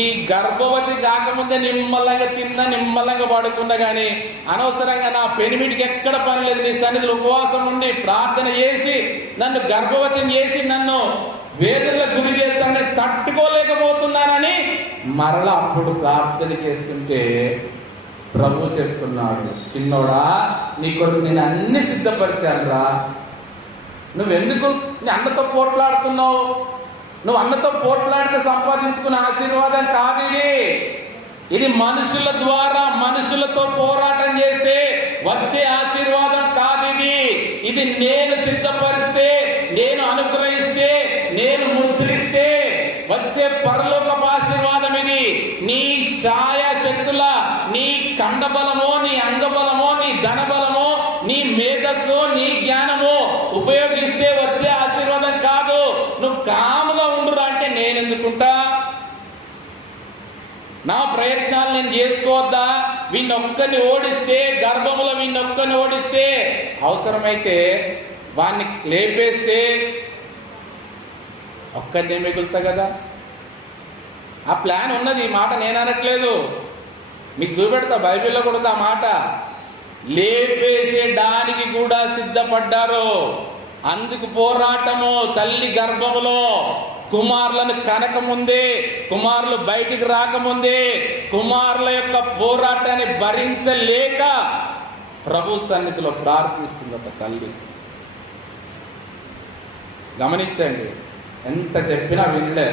ఈ గర్భవతి కాకముందే నిమ్మలంగా తిన్నా, నిమ్మలంగా పడుకున్నా, కానీ అనవసరంగా నా పెనిమిటికి ఎక్కడ పని లేదు. నీ సన్నిధిలో ఉపవాసం ఉండి ప్రార్థన చేసి నన్ను గర్భవతిని చేసి నన్ను వేదనలకు గురి చేస్తానని తట్టుకోలేకపోతున్నానని మరలా అప్పుడు ప్రార్థన చేస్తుంటే ప్రభు చెప్తున్నాడు, చిన్నోడా నీ కొరకు నేను అన్ని సిద్ధపరిచాను రా, నువ్వెందుకు నీ అన్నతో పోట్లాడుతున్నావు? నువ్వు అన్నతో పోట్లాడితే సంపాదించుకున్న ఆశీర్వాదం కాదు ఇది. ఇది మనుషుల ద్వారా మనుషులతో పోరాటం చేస్తే వచ్చే ఆశీర్వాదం కాదు ఇది. ఇది నేను సిద్ధపరిస్తే, నేను అనుగ్రహిస్తే, నేను ముద్రిస్తే వచ్చే పరలోకపు ఆశీర్వాదం ఇది. నీ ఛాయ శక్తుల, నీ కండబలమో, నీ అంగబలమో, నీ ధనబలమో, నీ మేధస్సు, నీ జ్ఞానము ఉపయోగిస్తే వచ్చే ఆశీర్వాదం ఎందుకుంటా? నా ప్రయత్నాలు నేను చేసుకోవద్దా? వీణొక్కని ఓడిస్తే, గర్భంలో వీణొక్కని ఓడిస్తే, అవసరమైతే వాణ్ణి లేపేస్తే ఒక్కనే మిగులుతా కదా. ఆ ప్లాన్ ఉన్నది. ఈ మాట నేను అనట్లేదు, మీకు చూపెడతా, బైబిల్లో కూడా ఆ మాట. లేపేసేడానికి కూడా సిద్ధపడ్డారు. అందుకు పోరాటము. తల్లి గర్భములో కుమారులను కనకముందే, కుమారులు బయటికి రాకముందే, కుమారుల యొక్క పోరాటాన్ని భరించలేక ప్రభు సన్నిధిలో ప్రార్థిస్తుంది ఒక తల్లి. గమనించండి, ఎంత చెప్పినా వినలే,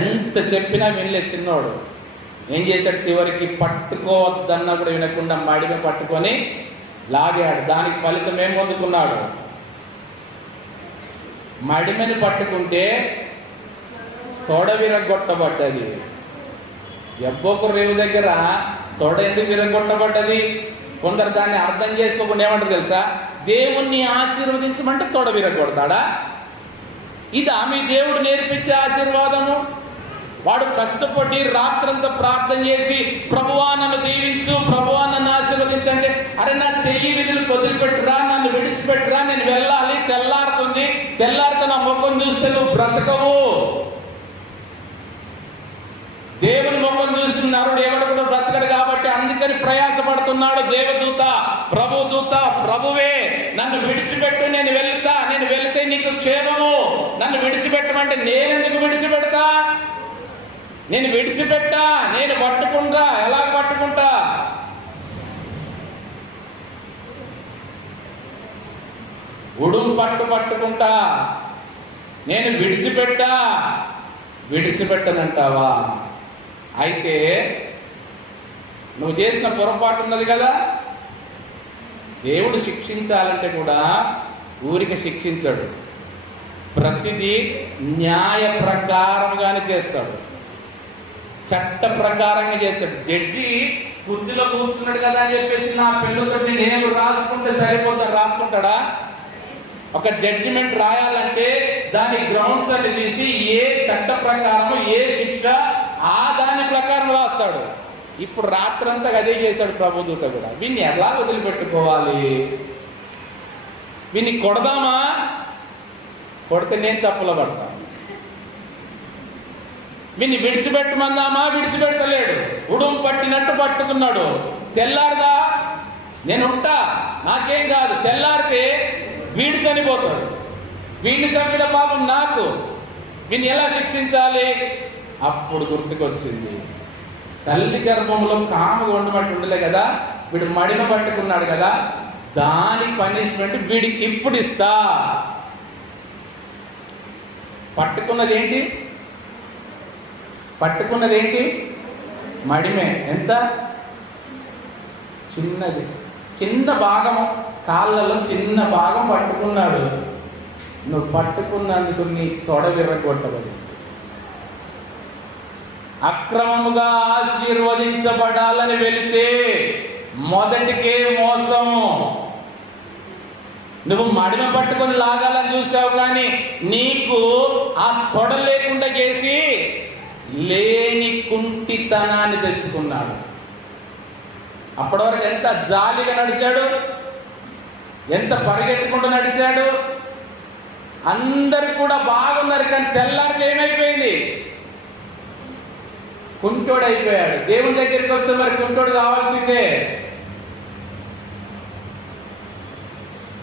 ఎంత చెప్పినా వినలే. చిన్నోడు ఏం చేశాడు? చివరికి పట్టుకోవద్దన్నా కూడా వినకుండా మడిమ పట్టుకొని లాగాడు. దానికి ఫలితం ఏం పొందుకున్నాడు? మడిమని పట్టుకుంటే తొడ విరగొట్టబడ్డది. ఎవ్వొక రేవు దగ్గర తొడ ఎందుకు విరగొట్టబడ్డది? కొందరు దాన్ని అర్థం చేసుకోకుండా ఏమంటారు తెలుసా? దేవుణ్ణి ఆశీర్వదించమంటే తొడ విరగొడతాడా? ఇదా మీ దేవుడు నేర్పించే ఆశీర్వాదము? వాడు కష్టపడి రాత్రంతా ప్రార్థన చేసి, ప్రభువా నన్ను దీవించు, ప్రభువా నన్ను ఆశీర్వదించంటే, అరే నా చెయ్యి విధులు వదిలిపెట్టురా, నన్ను విడిచిపెట్టురా, నేను వెళ్ళాలి, తెల్లారుతుంది, తెల్లారితే నా ముఖం చూస్తే నువ్వు బ్రతకవు. దేవుని ముఖం చూసి నరుడు ఎవడు కూడా బ్రతకడు కాబట్టి అందుకని ప్రయాసపడుతున్నాడు. దేవదూత, ప్రభుదూత, ప్రభువే నన్ను విడిచిపెట్టు, నేను వెళ్తా, నేను వెళితే నీకు క్షేమము, నన్ను విడిచిపెట్టమంటే నేనెందుకు విడిచిపెడతా? నేను విడిచిపెట్టా, నేను పట్టుకుంటా. ఎలా పట్టుకుంటా? ఉడుం పట్టుకుంటా. నేను విడిచిపెట్టనంటావా? అయితే నువ్వు చేసిన పొరపాటు ఉన్నది కదా. దేవుడు శిక్షించాలంటే కూడా ఊరికి శిక్షించాడు, ప్రతిదీ న్యాయ ప్రకారంగానే చేస్తాడు, చట్ట ప్రకారంగా చేస్తాడు. జడ్జి కుర్చీలో కూర్చున్నాడు కదా అని చెప్పేసి నా పెళ్ళుతో నేను రాసుకుంటే రాసుకుంటాడా? ఒక జడ్జిమెంట్ రాయాలంటే దాని గ్రౌండ్స్ అన్ని తీసి ఏ చట్ట ప్రకారం ఏ శిక్ష ఆ దాని ప్రకారం రాస్తాడు. ఇప్పుడు రాత్రంతా అదే చేశాడు ప్రభుదూత కూడా. వీన్ని ఎలా వదిలిపెట్టుకోవాలి? వీన్ని కొడదామా? కొడితే నేను తప్పులో పడతాను. వీన్ని విడిచిపెట్టమందామా? విడిచిపెట్టలేడు. ఉడుం పట్టినట్టు పట్టుకున్నాడు. తెల్లారదా? నేను ఉంటా, నాకేం కాదు. తెల్లారితే వీడు చనిపోతాడు. వీడిని చంపిన పాపం నాకు. వీడిని ఎలా శిక్షించాలి? అప్పుడు గుర్తుకొచ్చింది, తల్లి గర్భంలో కాముగా ఉండబట్టి ఉండలే కదా, వీడు మడిమ పట్టుకున్నాడు కదా, దాని పనిష్మెంట్ వీడికి ఇప్పుడు ఇస్తా. పట్టుకున్నది ఏంటి? మడిమే. ఎంత చిన్నది, చిన్న భాగము, కాళ్ళలో చిన్న భాగం పట్టుకున్నాడు. నువ్వు పట్టుకున్నందుకు నీ తొడ విరగొట్టబడి అక్రమముగా ఆశీర్వదించబడాలని వెళితే మొదటికే మోసము. నువ్వు మడిమ పట్టుకొని లాగాలని చూసావు, కానీ నీకు ఆ తొడ లేకుండా చేసి లేని కుంటితనాన్ని తెచ్చుకున్నాడు. అప్పటి వరకు ఎంత జాలిగా నడిచాడు, ఎంత పరిగెత్తుకుంటూ నడిచాడు. అందరు కూడా బాగున్నారు, కానీ తెల్లారితే ఏమైపోయింది? కుంటోడు అయిపోయాడు. దేవుని దగ్గరికి వస్తే మరి కుంటోడు కావాల్సిందే.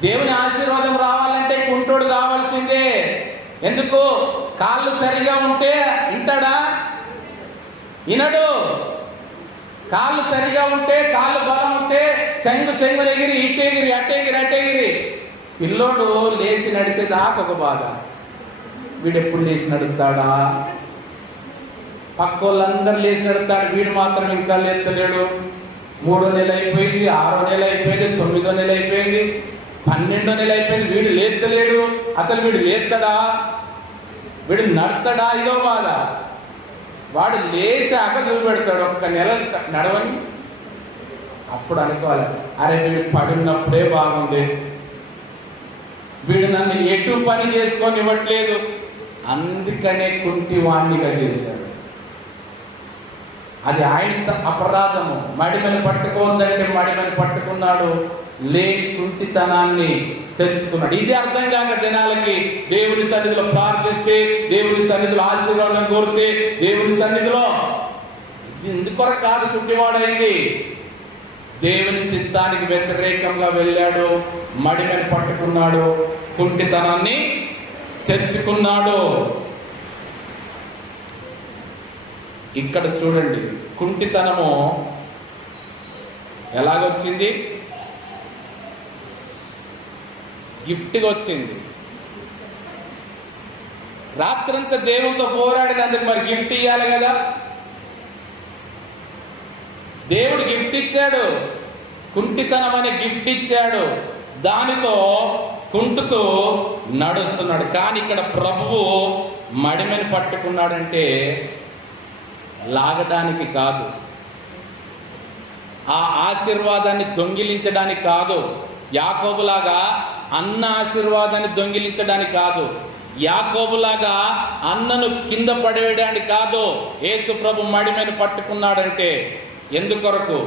దేవుని ఆశీర్వాదం రావాలంటే కుంటోడు కావాల్సిందే. ఎందుకు? కాళ్ళు సరిగా ఉంటే వింటాడా? వినడు. కాళ్ళు సరిగా ఉంటే, కాళ్ళు బలం ఉంటే చెంగులు ఎగిరి ఇటెగిరి అటెగిరి పిల్లోడు లేచి నడిచేదాకా ఒక బాధ. వీడెప్పుడు లేచి నడుస్తాడా? పక్క వాళ్ళందరూ లేచి నడుస్తాడు, వీడు మాత్రం ఇంకా లేస్తలేడు. 3వ నెల అయిపోయింది, 6వ నెల అయిపోయింది, 9వ నెల అయిపోయింది, 12వ నెల అయిపోయింది, వీడు లేస్తలేడు. అసలు వీడు లేస్తాడా? వీడు నడతాడా? ఇదో బాధ. వాడు లేచాక చూపెడతాడు, ఒక్క నెల నడవని. అప్పుడు అనుకోవాలి, అరే వీడు పడున్నప్పుడే బాగుంది, వీడు నన్ను ఎటు పని చేసుకొని ఇవ్వట్లేదు, అందుకనే కుంటివాణ్ణిగా చేశాడు. అది ఆయన అపరాధము. మడిమని పట్టుకోవద్దంటే మడిమని పట్టుకున్నాడు, లేని కుంటితనాన్ని తెచ్చుకున్నాడు. ఇది అర్థం కాక జనాలకి దేవుని సన్నిధిలో ప్రార్థిస్తే, దేవుని సన్నిధిలో ఆశీర్వాదం కోరితే, దేవుని సన్నిధిలో ఇది ఎందుకొరకు కాదు కుంటివాడైంది, దేవుని చిత్తానికి వ్యతిరేకంగా వెళ్ళాడు, మడిమని పట్టుకున్నాడు, కుంటితనాన్ని తెచ్చుకున్నాడు. ఇక్కడ చూడండి, కుంటితనము ఎలాగొచ్చింది? గిఫ్ట్గా వచ్చింది. రాత్రంతా దేవునితో పోరాడినందుకు మరి గిఫ్ట్ ఇవ్వాలి కదా. దేవుడు గిఫ్ట్ ఇచ్చాడు, కుంటితనం అనే గిఫ్ట్ ఇచ్చాడు. దానితో కుంటుతూ నడుస్తున్నాడు. కానీ ఇక్కడ ప్రభువు మడిమని పట్టుకున్నాడంటే లాగడానికి కాదు, ఆ ఆశీర్వాదాన్ని దొంగిలించడానికి కాదు, యాకోబులాగా అన్న ఆశీర్వాదాన్ని దొంగిలించడానికి కాదు, యాకోబులాగా అన్నను కింద పడేయడానికి కాదు. యేసు ప్రభు మడిమని పట్టుకున్నాడంటే ఎందుకొరకు?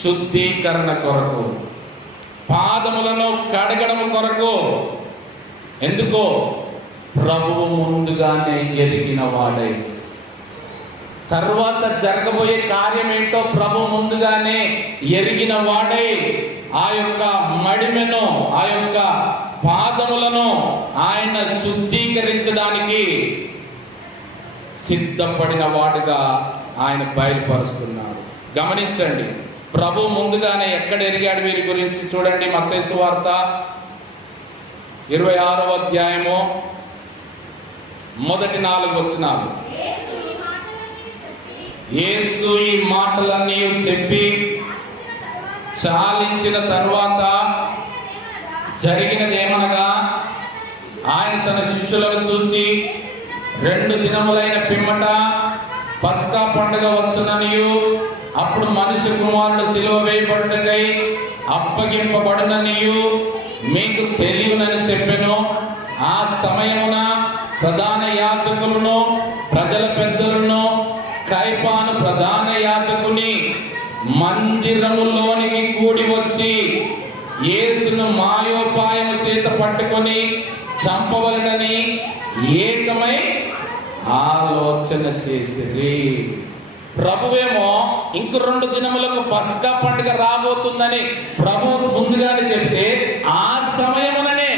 శుద్ధీకరణ కొరకు, పాదములను కడగడం కొరకు. ఎందుకో? ప్రభువు ముందుగానే ఎరిగిన వాడై, తర్వాత జరగబోయే కార్యం ఏంటో ప్రభు ముందుగానే ఎరిగిన వాడై, ఆ యొక్క మడిమెను, ఆ యొక్క పాదములను ఆయన శుద్ధీకరించడానికి సిద్ధపడిన వాడుగా ఆయన బయలుపరుస్తున్నాడు. గమనించండి, ప్రభు ముందుగానే ఎక్కడ ఎరిగాడు వీరి గురించి చూడండి. మత్తయి సువార్త 26వ అధ్యాయము మొదటి 4 వచనాలు. యేసు ఈ మాటలన్నీ చెప్పి చాలించిన తర్వాత జరిగినదేమనగా, ఆయన తన శిష్యులను చూచి 2 దినములైన పిమ్మట పస్కా పండుగ వచ్చుననియు, అప్పుడు మనుష్య కుమారుడు సిలువ వేయబడుటకై అప్పగింపబడుననియు మీకు తెలియనని చెప్పెను. ఆ సమయమున ప్రధాన యాజకులను, ప్రజల పెద్దలను, కైపాను ప్రధాన యాజకుని మందిరములోనికి కూడి వచ్చి యేసును మాయోపాయము చేత పట్టుకొని చంపవలనని ఏకమై ఆలోచన చేసిరి. ప్రభువేమో ఇంక 2 దినములకు పస్కా పండుగ రాబోతుందని ప్రభువు ముందుగానే చెప్తే, ఆ సమయముననే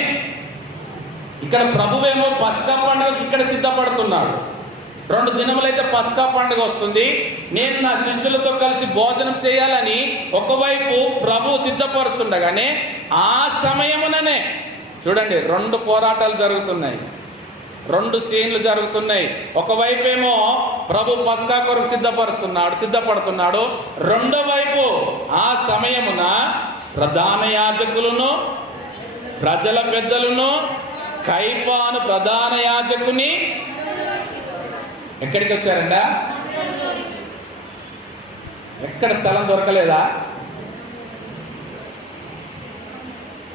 ఇక్కడ ప్రభువేమో పస్కా పండుగకి ఇక్కడ సిద్ధపడుతున్నాడు. 2 దినములైతే పస్కా పండుగ వస్తుంది, నేను నా శిష్యులతో కలిసి భోజనం చేయాలని ఒకవైపు ప్రభు సిద్ధపడుతుండగానే, ఆ సమయముననే చూడండి 2 పోరాటాలు జరుగుతున్నాయి, 2 సీన్లు జరుగుతున్నాయి. ఒకవైపు ఏమో ప్రభు పస్కా కొరకు సిద్ధపడుతున్నాడు. రెండో వైపు ఆ సమయమున ప్రధాన యాజకులను, ప్రజల పెద్దలను, కైపాను ప్రధాన యాజకుని ఎక్కడికి వచ్చారంట? ఎక్కడ స్థలం దొరకలేదా?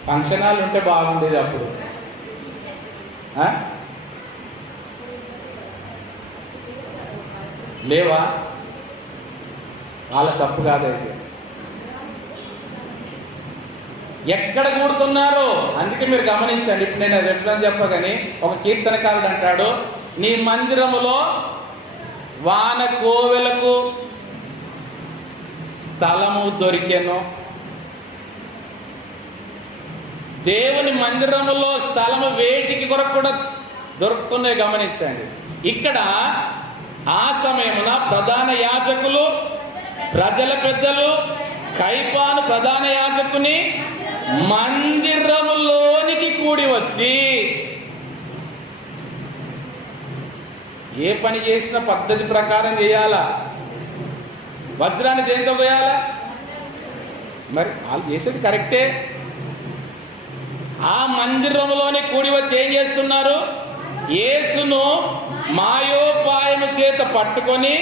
ఫంక్షన్ హాల్ ఉంటే బాగుండేది అప్పుడు. లేవా? వాళ్ళ తప్పు కాదైతే. ఎక్కడ కూడుతున్నారు? అందుకే మీరు గమనించండి. ఇప్పుడు నేను రెఫరెన్స్ చెప్పగానే ఒక కీర్తనకారుడు అంటాడు, నీ మందిరములో వాన కోవెలకు స్థలము దొరికెను. దేవుని మందిరములో స్థలము వేటికి కొరకు కూడా దొరుకుతున్నాయి. గమనించండి, ఇక్కడ ఆ సమయమున ప్రధాన యాజకులు, ప్రజల పెద్దలు, కైపాను ప్రధాన యాజకుని మందిరములోనికి కూడి వచ్చి, ఏ పని చేసినా పద్ధతి ప్రకారం చేయాలా? వజ్రాన్ని దేంతో పోయాలా? మరి వాళ్ళు చేసేది కరెక్టే. ఆ మందిరంలోనే కూడి వచ్చి ఏం చేస్తున్నారు? యేసును మాయోపాయము చేత పట్టుకొని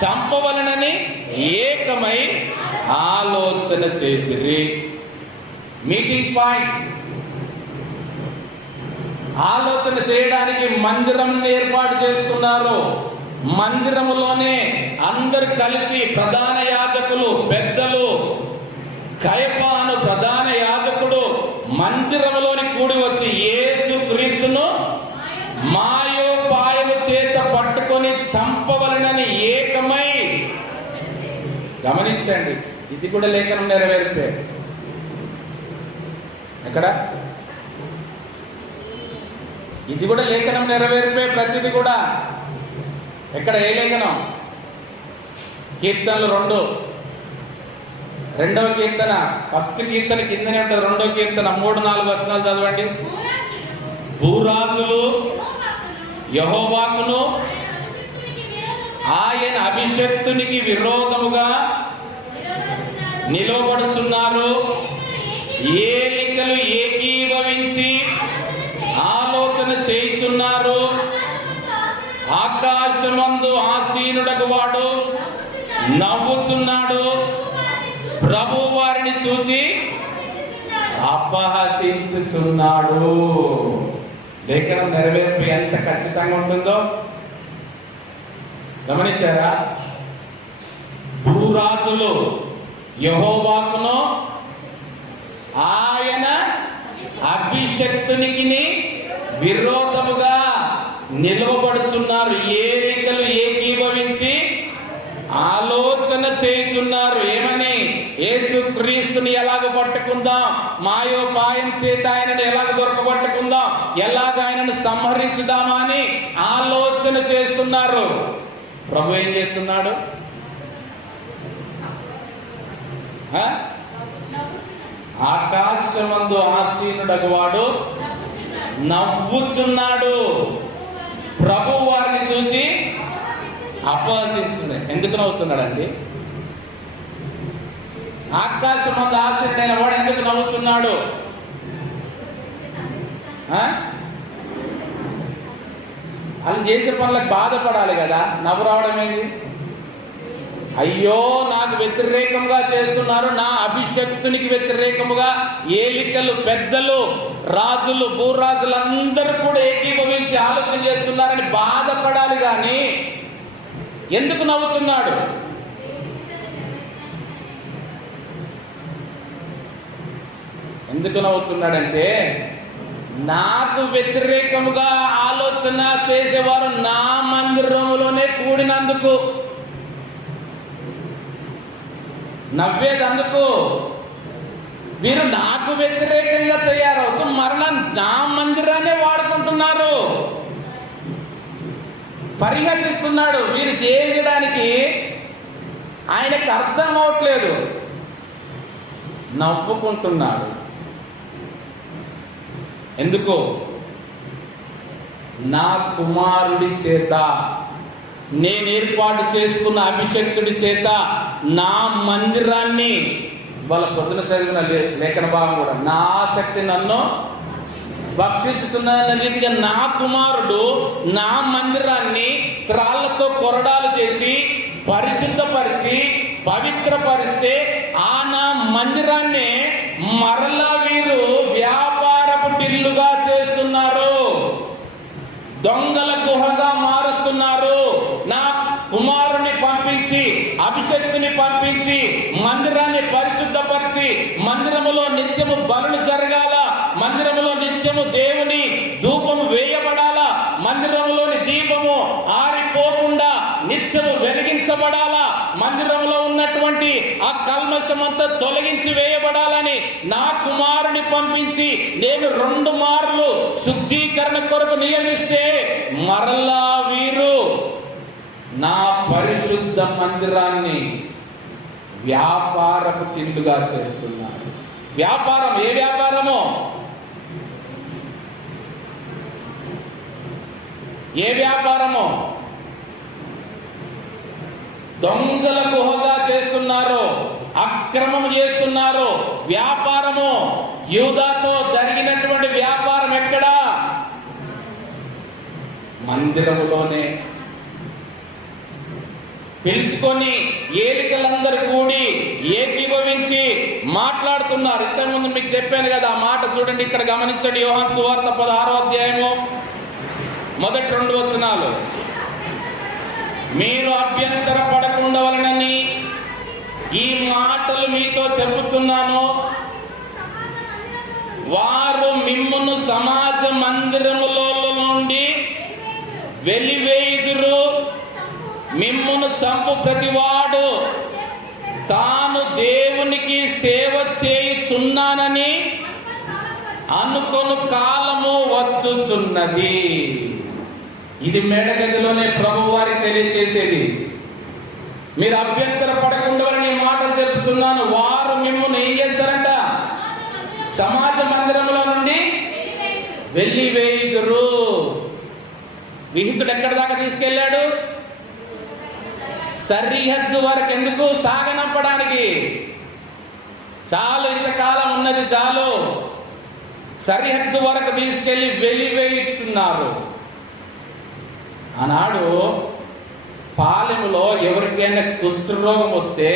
చంపవలనని ఏకమై ఆలోచన చేసిరి. మీటింగ్ పాయింట్ ఆలోచన చేయడానికి మందిరం ఏర్పాటు చేసుకున్నారు. మందిరములోనే అందరు కలిసి ప్రధాన యాజకులు, పెద్దలు, కయపను ప్రధాన యాజకుడు మందిరంలోని కూడి వచ్చి యేసు క్రీస్తును మాయోపాయము చేత పట్టుకొని చంపవలనని ఏకమై, గమనించండి, ఇది కూడా లేఖనం నెరవేర్పే. ఎక్కడ? ఇది కూడా లేఖనం నెరవేర్పే. ప్రతిది కూడా ఎక్కడ? ఏ లేఖనం? కీర్తనలు 2వ కీర్తన, ఫస్ట్ కీర్తన కిందనే ఉంటుంది. 2వ కీర్తన 3-4 వచనాలు చదవండి. భూరాజులు యెహోవాకును ఆయన అభిషక్తునికి విరోధముగా నిలవబడుచున్నారు. ఏలికలు ఏకీభవించి ఆలోచన చేయుచున్నారు. ఆకాశమందు ఆసీనుడగు వాడు నవ్వుచున్నాడు. ప్రభు వారిని చూచి అపహసించుచున్నాడు. లేఖనం నెరవేర్పు ఎంత ఖచ్చితంగా ఉంటుందో గమనించారా? భూరాజులు యెహోవాకును ఆయన అభిషక్తునికి విరోధముగా నిలవబడుచున్నారు. ఏలికలు ఏకీభవించి ఆలోచన చేయుచున్నారు. ఏమని? యేసు క్రీస్తుని ఎలాగ పట్టుకుందాం, మాయోపాయం చేత ఆయనను ఎలాగ దొరకబట్టుకుందాం, ఎలాగ ఆయనను సంహరించుదామా అని ఆలోచన చేస్తున్నారు. ప్రభు ఏం చేస్తున్నాడు? ఆకాశమందు ఆసీనుడగు వాడు నవ్వుచున్నాడు. ప్రభు వారిని చూచి అపహసించింది. ఎందుకు నవ్వుతున్నాడండి? ఆకాశమందు ఆసీనుడైన వాడు ఎందుకు నవ్వుతున్నాడు? వాళ్ళు చేసే పనులకు బాధపడాలి కదా, నవ్వు రావడం ఏంటి? అయ్యో, నాకు వ్యతిరేకంగా చేస్తున్నారు, నా అభిషక్తునికి వ్యతిరేకముగా ఏలికలు, పెద్దలు, రాజులు, భూరాజులు అందరూ కూడా ఏకీభవించి ఆలోచన చేస్తున్నారని బాధపడాలి. కానీ ఎందుకు నవ్వుతున్నాడు? ఎందుకు నవ్వుతున్నాడంటే, నాకు వ్యతిరేకముగా ఆలోచన చేసేవారు నా మందిరంలోనే కూడినందుకు. నవ్వేది అందుకు. మీరు నాకు వ్యతిరేకంగా తయారవుతూ మరలా నా మందిరాన్ని వాడుకుంటున్నారు. పరిహసిస్తున్నాడు. మీరు చేయడానికి ఆయనకు అర్థం అవట్లేదు, నవ్వుకుంటున్నాడు. ఎందుకు? నా కుమారుడి చేత, నేను ఏర్పాటు చేసుకున్న అభిషక్తుడి చేత నా మందిరాన్ని, వాళ్ళ పొద్దున చదివిన లేఖన భాగం కూడా, నా ఆసక్తి నన్ను భక్షించుతున్న రీతిగా నా కుమారుడు నా మందిరాన్ని త్రాళ్లతో కొరడాలు చేసి పరిశుద్ధపరిచి పవిత్రపరిస్తే ఆ నా మందిరాన్ని మరలా వీరు వ్యాపారపు టిల్లుగా చేస్తున్నారు, దొంగల గుహగా మారుస్తున్నారు. నా కుమారుని పంపించి, అభిషక్తుని పంపించి మందిరాన్ని పరిశుద్ధపరిచి, మందిరములో నిత్యము బలులు జరగాల, మందిరములో నిత్యము దేవుని ధూపము వేయబడాల, మందిరములోని దీపము ఆరిపోకుండా నిత్యము వెలిగించబడాలా, మందిరంలో ఉన్నటువంటి ఆ కల్మషమంతా తొలగించి వేయబడాలని నా కుమారుని పంపించి నేను 2 మార్లు శుద్ధీకరణ కొరకు నియమిస్తే మరలా వీరు నా పరిశుద్ధ మందిరాన్ని వ్యాపారపు టిల్లుగా చేస్తున్నారు. వ్యాపారం. ఏ వ్యాపారము? ఏ వ్యాపారము? దొంగల గుహగా చేస్తున్నారు, అక్రమం చేస్తున్నారు. వ్యాపారము. యూదాతో జరిగినటువంటి వ్యాపారం ఎక్కడా? మందిరములోనే. పిలుచుకొని ఏలికలందరూ కూడి ఏకీభవించి మాట్లాడుతున్నారు. ఇంతకుముందు మీకు చెప్పాను కదా ఆ మాట, చూడండి ఇక్కడ గమనించండి. యోహాను సువార్త 16వ అధ్యాయము మొదటి 2 వచనాలు. మీరు అభ్యంతర పడకుండవలనని ఈ మాటలు మీతో చెప్పుచున్నాను. వారు మిమ్మును సమాజ మందిరములో నుండి వెలివేయుదురు. మిమ్మును చంపు ప్రతివాడు తాను దేవునికి సేవ చేయుచున్నానని అనుకొను కాలము వచ్చుచున్నది. ఇది మేడగదిలోనే ప్రభు వారికి తెలియజేసేది. మీరు అభ్యంతర పడకుండా ఈ మాటలు చెప్తున్నాను. వారు మిమ్మల్ని ఏం చేస్తారంట? సమాజ మందిరంలో నుండి వెలివేయుదురు. విహితుడు ఎక్కడి దాకా తీసుకెళ్ళాడు? సరిహద్దు వరకు. ఎందుకు? సాగనంపడానికి. చాలు, ఇంతకాలం ఉన్నది చాలు. సరిహద్దు వరకు తీసుకెళ్లి వెలివేయుతున్నారు. ఆనాడు పాలెములో ఎవరికైనా కుష్ఠరోగం వస్తే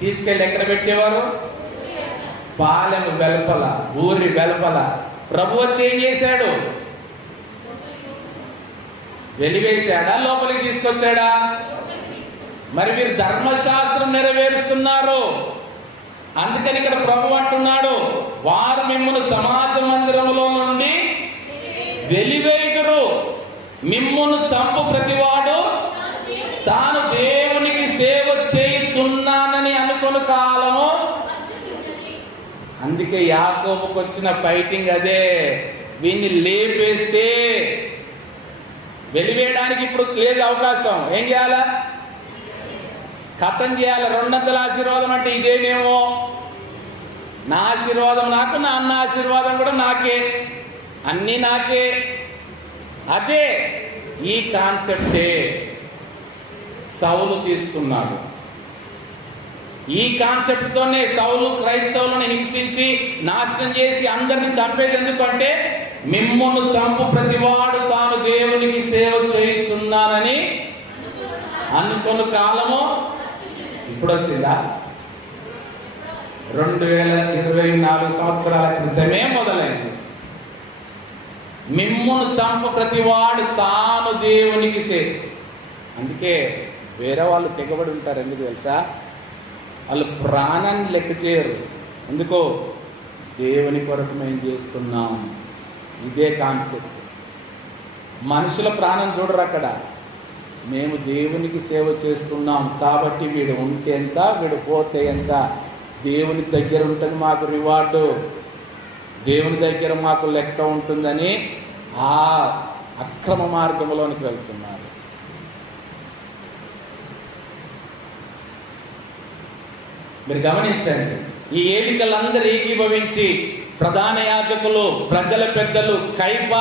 తీసుకెళ్ళి ఎక్కడ పెట్టేవారు? పాలెము వెలుపల, ఊరి వెలుపల. ప్రభు వచ్చి ఏం చేశాడు? వెలివేశాడా? లోపలికి తీసుకొచ్చాడా? మరి మీరు ధర్మశాస్త్రం నెరవేరుస్తున్నారు. అందుకని ఇక్కడ ప్రభు అంటున్నాడు, వారు మిమ్మల్ని సమాజ మందిరములో నుండి వెలివేయుదురు. మిమ్మును చంపు ప్రతివాడు తాను దేవునికి సేవ చేయుచున్నానని అనుకుని కాలము. అందుకే యాకోబుకు వచ్చిన ఫైటింగ్ అదే. వీన్ని లేపేస్తే వెలివేయడానికి ఇప్పుడు లేదు అవకాశం. ఏం చేయాలా? ఖతం చేయాలి. 200 ఆశీర్వాదం అంటే ఇదేనేమో. నా ఆశీర్వాదం నాకు, నా అన్న ఆశీర్వాదం కూడా నాకే, అన్నీ నాకే. అదే ఈ కాన్సెప్టే సౌలు తీసుకున్నాడు. ఈ కాన్సెప్ట్తోనే సౌలు క్రైస్తవులను హింసించి నాశనం చేసి అందరిని చంపేది. ఎందుకంటే మిమ్మును చంపు ప్రతివాడు తాను దేవునికి సేవ చేయుచున్నానని అనుకున్న కాలము ఇప్పుడు వచ్చిందా? 2024 సంవత్సరాల క్రితమే మొదలైంది. మిమ్మును చంపు ప్రతివాడు తాను దేవునికి సేవ. అందుకే వేరే వాళ్ళు తెగబడి ఉంటారు. ఎందుకు తెలుసా? వాళ్ళు ప్రాణాన్ని లెక్క చేయరు. ఎందుకో? దేవుని కొరకు మేము చేస్తున్నాం. ఇదే కాన్సెప్ట్. మనుషుల ప్రాణం చూడరు అక్కడ. మేము దేవునికి సేవ చేస్తున్నాం కాబట్టి వీడు ఉంటే ఎంత, వీడు పోతే ఎంత, దేవుని దగ్గర ఉంటుంది మాకు రివార్డు, దేవుని దగ్గర మాకు లెక్క ఉంటుందని ఆ అక్రమ మార్గంలోనికి వెళ్తున్నారు. మీరు గమనించండి. ఈ ఏలికలందరూ ఏకీభవించి ప్రధాన యాజకులు, ప్రజల పెద్దలు, కైప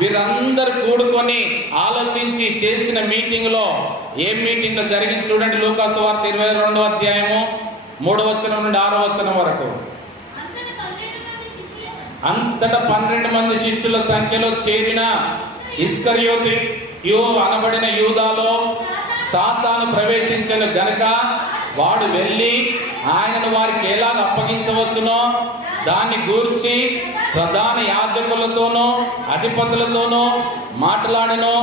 వీరందరూ కూడుకొని ఆలోచించి చేసిన మీటింగ్ లో ఏం మీటింగ్ లో జరిగింది చూడండి. లూకా సువార్త 22వ అధ్యాయము 3వ వచనం నుండి 6వ వచనం వరకు. అంతటా 12 మంది శిష్యుల సంఖ్యలో చేరిన ఇస్కరియోతు అనబడిన యూదాలో సాతాను ప్రవేశించిన గనుక వాడు వెళ్ళి ఆయనను వారికి ఎలాగ అప్పగించవచ్చునో దాన్ని గూర్చి ప్రధాన యాజకులతోనూ అధిపతులతోనూ మాట్లాడెను.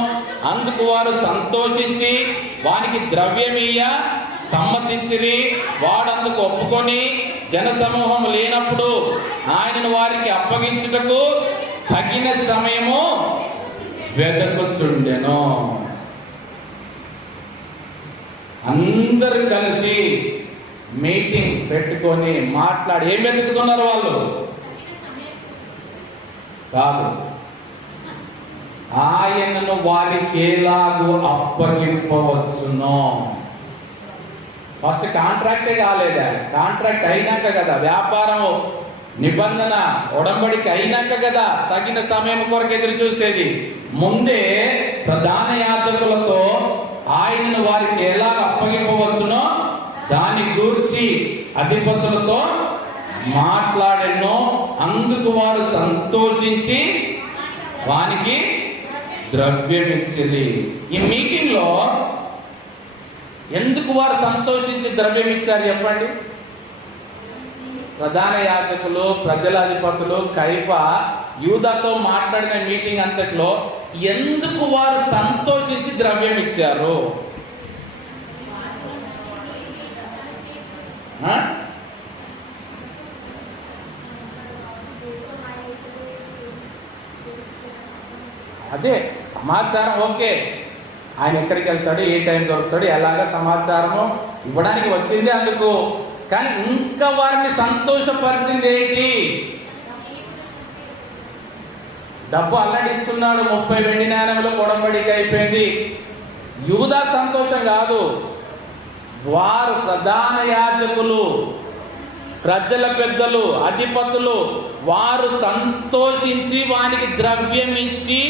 అందుకు వారు సంతోషించి వానికి ద్రవ్యమియ్య సమ్మతించిరి. వాడందుకు ఒప్పుకొని జనసమూహం లేనప్పుడు ఆయనను వారికి అప్పగించుటకు తగిన సమయము వెదకుచుండెను. అందరు కలిసి మీటింగ్ పెట్టుకొని మాట్లాడి ఏం వెతుకుతున్నారు వాళ్ళు? కాదు, ఆయనను వారికి ఎలాగూ అప్పగింపవచ్చునో. ఫస్ట్ కాంట్రాక్టే కాలేదా? కాంట్రాక్ట్ అయినాక కదా, వ్యాపారం నిబంధన ఒడంబడికి అయినాక కదా తగిన సమయం కొరకు ఎదురు చూసేది. ముందే ప్రధాన యాజకులతో ఆయనను వారికి ఎలా అప్పగింపవచ్చునో దాని గురించి అధిపతులతో మాట్లాడెను. అందుకు వారు సంతోషించి వానికి ద్రవ్యమిచ్చిరి. ఈ మీటింగ్ లో ఎందుకు వారు సంతోషించి ద్రవ్యం ఇచ్చారు చెప్పండి? ప్రధాన యాజకులు, ప్రజల అధిపతులు, కైప యూదాతో మాట్లాడిన మీటింగ్ అంతట్లో ఎందుకు వారు సంతోషించి ద్రవ్యం ఇచ్చారు? అదే సమాచారం. ఓకే, ఆయన ఎక్కడికి వెళ్తాడు, ఏ టైం దొరుకుతాడు, ఎలాగ సమాచారము ఇవ్వడానికి వచ్చింది అందుకు. కానీ ఇంకా వారిని సంతోషపరిచింది ఏంటి? డబ్బు అల్లడిస్తున్నాడు, 30 వెండి నాణెములు కొడంబడికి అయిపోయింది. యూదా సంతోషం కాదు, వారు ప్రధాన యాజకులు, ప్రజల పెద్దలు, అధిపతులు వారు సంతోషించి వానికి ద్రవ్యం ఇచ్చి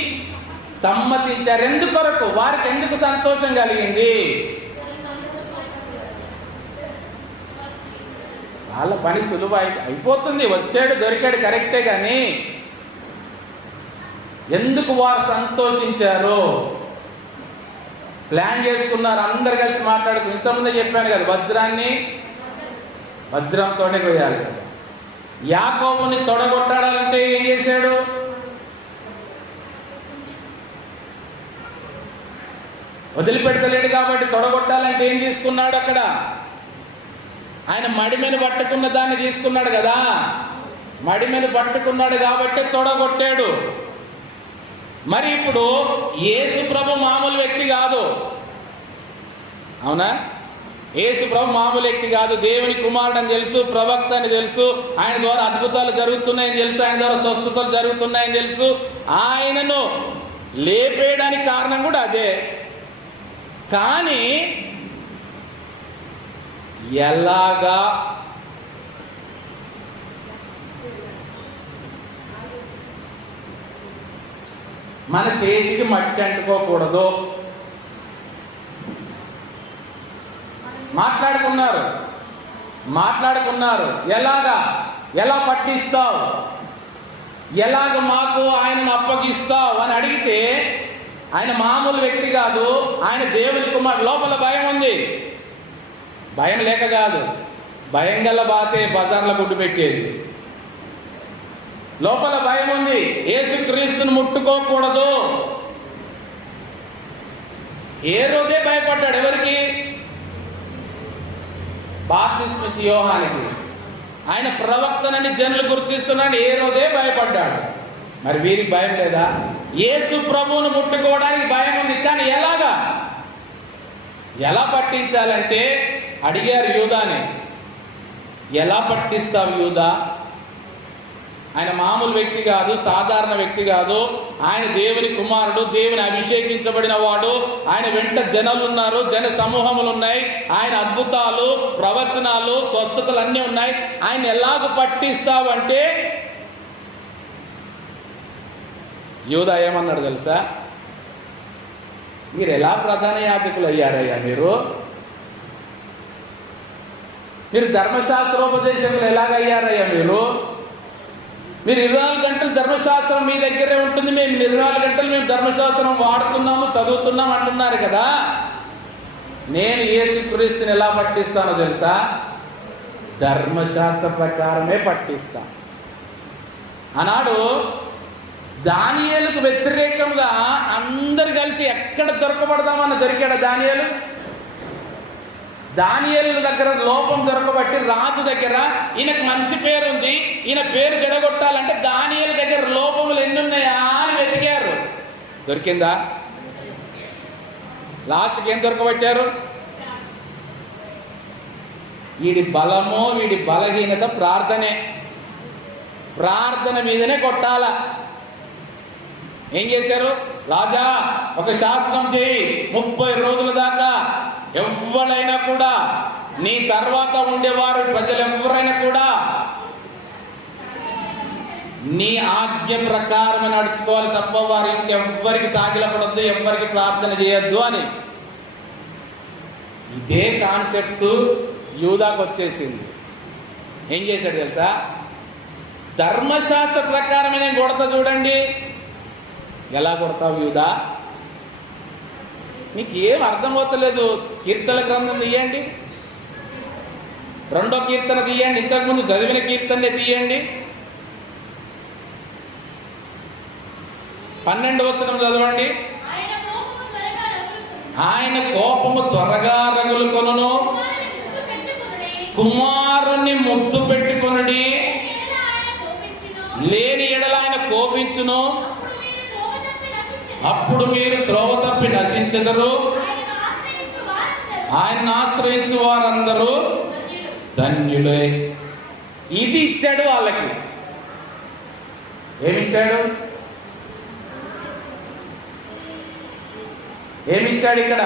సమ్మతించారు. ఎందుకొరకు? వారికి ఎందుకు సంతోషం కలిగింది? వాళ్ళ పని సులువు అయిపోతుంది, వచ్చాడు, దొరికాడు, కరెక్టే. కానీ ఎందుకు వారు సంతోషించారు? ప్లాన్ చేసుకున్నారు, అందరు కలిసి మాట్లాడుకుని. ఇంతకుముందే చెప్పాను కదా, వజ్రంతోనే కొయ్యాలి. యాకోబుని తొడగొట్టాడంటే ఏం చేశాడు? వదిలిపెడతలేడు కాబట్టి తొడగొట్టాలంటే ఏం తీసుకున్నాడు? అక్కడ ఆయన మడిమెను పట్టుకున్న దాన్ని తీసుకున్నాడు కదా, మడిమెను పట్టుకున్నాడు కాబట్టి తొడగొట్టాడు. మరి ఇప్పుడు యేసు ప్రభు మామూలు వ్యక్తి కాదు, అవునా? యేసు ప్రభు మామూలు వ్యక్తి కాదు, దేవుని కుమారుడు అని తెలుసు, ప్రవక్త అని తెలుసు, ఆయన ద్వారా అద్భుతాలు జరుగుతున్నాయని తెలుసు, ఆయన ద్వారా స్వస్థతలు జరుగుతున్నాయని తెలుసు. ఆయనను లేపేయడానికి కారణం కూడా అదే. కానీ ఎలాగా మన చేతికి మట్టి అంటుకోకూడదు. మాట్లాడుకున్నారు ఎలా పట్టిస్తావు, ఎలాగ మాకు ఆయనను అప్పగిస్తావు అని అడిగితే, ఆయన మామూలు వ్యక్తి కాదు, ఆయన దేవుని కుమారుడు. లోపల భయం ఉంది, భయం లేక కాదు, భయం గల బాతే బజార్లో గుడ్డు పెట్టేది. లోపల భయం ఉంది, యేసుక్రీస్తుని ముట్టుకోకూడదు. ఏ రోజే భయపడ్డాడు. ఎవరికి? బాప్తిస్మా ఇచ్చే యోహానికి. ఆయన ప్రవక్తనని జనులు గుర్తిస్తున్నాడు, ఏ రోజే భయపడ్డాడు. మరి వీరికి భయం లేదా? యేసు ప్రభువును ముట్టుకోవడానికి భయం ఉంది. కానీ ఎలా పట్టించాలంటే అడిగారు యూదాని, ఎలా పట్టిస్తావు యూదా? ఆయన మామూలు వ్యక్తి కాదు, సాధారణ వ్యక్తి కాదు, ఆయన దేవుని కుమారుడు, దేవుని అభిషేకించబడిన వాడు. ఆయన వెంట జనాలు ఉన్నారు, జన సమూహములు ఉన్నాయి, ఆయన అద్భుతాలు, ప్రవచనాలు, స్వస్థతలు అన్నీ ఉన్నాయి. ఆయన ఎలాగ పట్టిస్తావు అంటే, యూదా ఏమన్నాడు తెలుసా? మీరు ఎలా ప్రధాన యాజకులు అయ్యారయ్యా? మీరు ధర్మశాస్త్రోపదేశంలో ఎలాగయ్యారయ్యా? మీరు 24 గంటలు ధర్మశాస్త్రం మీ దగ్గరే ఉంటుంది, మేము 24 గంటలు మేము ధర్మశాస్త్రం వాడుతున్నాము, చదువుతున్నాం అంటున్నారు కదా. నేను యేసుక్రీస్తుని ఎలా పట్టిస్తానో తెలుసా? ధర్మశాస్త్ర ప్రకారమే పట్టిస్తాను. ఆనాడు దానియేలుకు వ్యతిరేకంగా అందరు కలిసి ఎక్కడ దొరకబడదామని దొరికాడు దానియేలు. దానియేలు దగ్గర లోపం దొరకబట్టి రాజు దగ్గర ఈయనకు మంచి పేరు ఉంది, ఈయన పేరు జడగొట్టాలంటే దానియేలు దగ్గర లోపములు ఎన్ని ఉన్నాయా అని వెతికారు. దొరికిందా? లాస్ట్కి ఏం దొరకబట్టారు? వీడి బలము, వీడి బలహీనత ప్రార్థన మీదనే కొట్టాల. ఏం చేశారు? రాజా, ఒక శాసనం చేయి, 30 రోజుల దాకా ఎవరైనా కూడా, నీ తర్వాత ఉండేవారు ప్రజలు ఎవరైనా కూడా నీ ఆజ్ఞ ప్రకారం నడుచుకోవాలి తప్ప వారు ఇంకెవ్వరికి సాగిలపడద్దు, ఎవరికి ప్రార్థన చేయొద్దు అని. ఇదే కాన్సెప్ట్ యూదాకు వచ్చేసింది. ఏం చేశాడు తెలుసా? ధర్మశాస్త్ర ప్రకారమే నేను కొడతా చూడండి. ఎలా కొడతావు యూదా? మీకు ఏం అర్థమవుతలేదు. కీర్తన గ్రంథం తీయండి, 2వ కీర్తన తీయండి, ఇంతకుముందు చదివిన కీర్తనే తీయండి. 12వ వచనం చదవండి. ఆయన కోపము త్వరగా రగులుకొనును, కుమారుణ్ణి ముద్దు పెట్టుకొనుడి, లేని ఎడల ఆయన కోపించును, అప్పుడు మీరు త్రోవ తప్పి నశించెదరు. ఆయన ఆశ్రయించు వారందరూ ధన్యులే. ఇది ఇచ్చాడు వాళ్ళకి. ఏమిచ్చాడు? ఏమిచ్చాడు ఇక్కడ?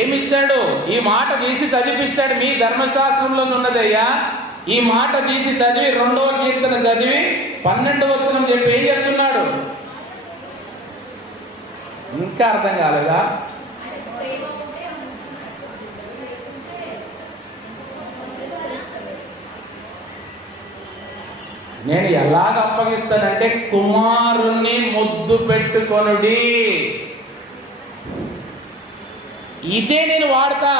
ఏమిచ్చాడు? ఈ మాట తీసి చదివిపించాడు. మీ ధర్మశాస్త్రంలో ఉన్నదయ్యా. ఈ మాట తీసి చదివి 2వ కీర్తన చదివి 12వ వచనం చెప్పి ఏం చెప్తున్నాడు? ఇంకా అర్థం కాలేదా? నేను ఎలాగ అప్పగిస్తానంటే, కుమారుణ్ణి ముద్దు పెట్టుకొనుడి, ఇదే నేను వాడతా.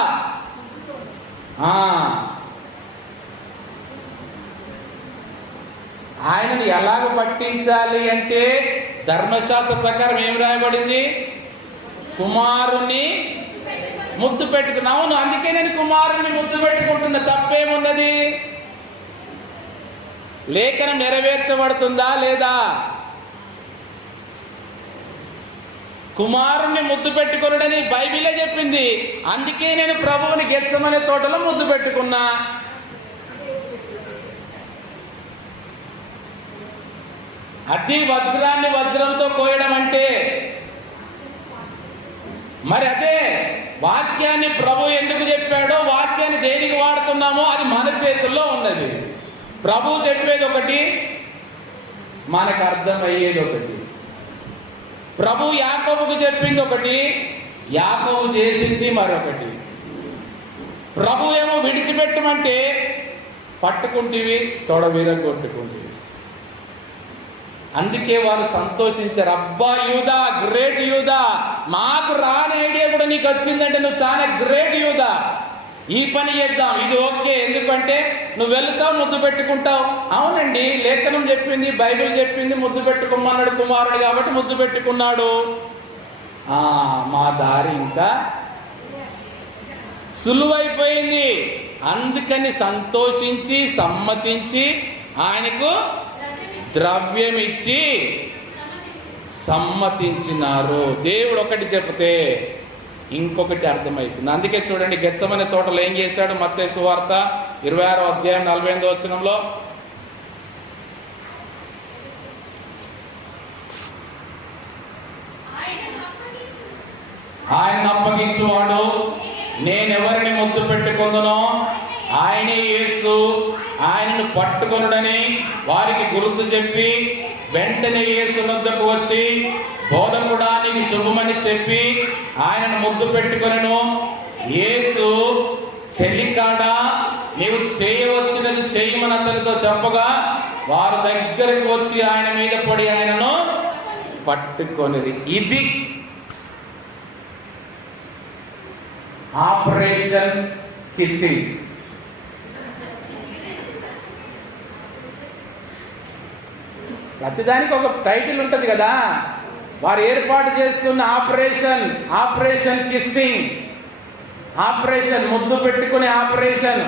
ఆయనను ఎలాగ పట్టించాలి అంటే, ధర్మశాస్త్ర ప్రకారం ఏం రాయబడింది? కుమారుణ్ణి ముద్దు పెట్టుకున్నా. అవును, అందుకే నేను కుమారుణ్ణి ముద్దు పెట్టుకుంటున్నా. తప్పేమున్నది? లేఖనం నెరవేర్చబడుతుందా లేదా? కుమారుణ్ణి ముద్దు పెట్టుకొనుడని బైబిలే చెప్పింది. అందుకే నేను ప్రభువుని గెత్సెమనే తోటలో ముద్దు పెట్టుకున్నా. అది వజ్రాన్ని వజ్రంతో కోయడం అంటే. మరి అదే వాక్యాన్ని ప్రభు ఎందుకు చెప్పాడో, వాక్యాన్ని దేనికి వాడుతున్నామో అది మన చేతుల్లో ఉన్నది. ప్రభు చెప్పేది ఒకటి, మనకు అర్థమయ్యేది ఒకటి. ప్రభు యాకోబుకు చెప్పింది ఒకటి, యాకోబు చేసింది మరొకటి. ప్రభు ఏమో విడిచిపెట్టమంటే పట్టుకుంటేవి, తొడ విరగొట్టుకుంటేవి. అందుకే వారు సంతోషించారు. అబ్బా యూదా, గ్రేట్ యూదా, మాకు రాని ఐడియా కూడా నీకు వచ్చిందంటే నువ్వు చాలా గ్రేట్ యూదా, ఈ పని చేద్దాం, ఇది ఓకే. ఎందుకంటే నువ్వు వెళ్తావు, ముద్దు పెట్టుకుంటావు. అవునండి, లేఖనం చెప్పింది, బైబిల్ చెప్పింది, ముద్దు పెట్టుకోమన్నాడు కుమారుడు కాబట్టి ముద్దు పెట్టుకున్నాడు. మా దారి ఇంకా సులువైపోయింది. అందుకని సంతోషించి సమ్మతించి ఆయనకు ద్రవ్యం ఇచ్చి సమ్మతించినారు. దేవుడు ఒకటి చెప్తే ఇంకొకటి అర్థమవుతుంది. అందుకే చూడండి, గెత్సెమనే తోటలో ఏం చేశాడు? మత్తయి సువార్త 26వ అధ్యాయం 48వ వచనంలో, ఆయన అప్పగించువాడు నేనెవరిని ముద్దు పెట్టుకుందునో ఆయనే యేసు, ఆయనను పట్టుకొనుడని వారికి గుర్తు చెప్పి వెంటనే యేసు వద్దకు వచ్చి, బోధకుడా నీకు శుభమని చెప్పి ఆయనను ముద్దు పెట్టుకొనెను. యేసు చెల్లికాడా, నీవు చేయవలసినది చేయమని అతనితో చెప్పగా వారు దగ్గరకు వచ్చి ఆయన మీద పడి ఆయనను పట్టుకొనిది. ఇది ఆపరేషన్ కిస్సింగ్. ప్రతిదానికి ఒక టైటిల్ ఉంటుంది కదా. వారు ఏర్పాటు చేసుకున్న ఆపరేషన్ కిస్సింగ్, ఆపరేషన్ ముద్దు పెట్టుకునే ఆపరేషన్.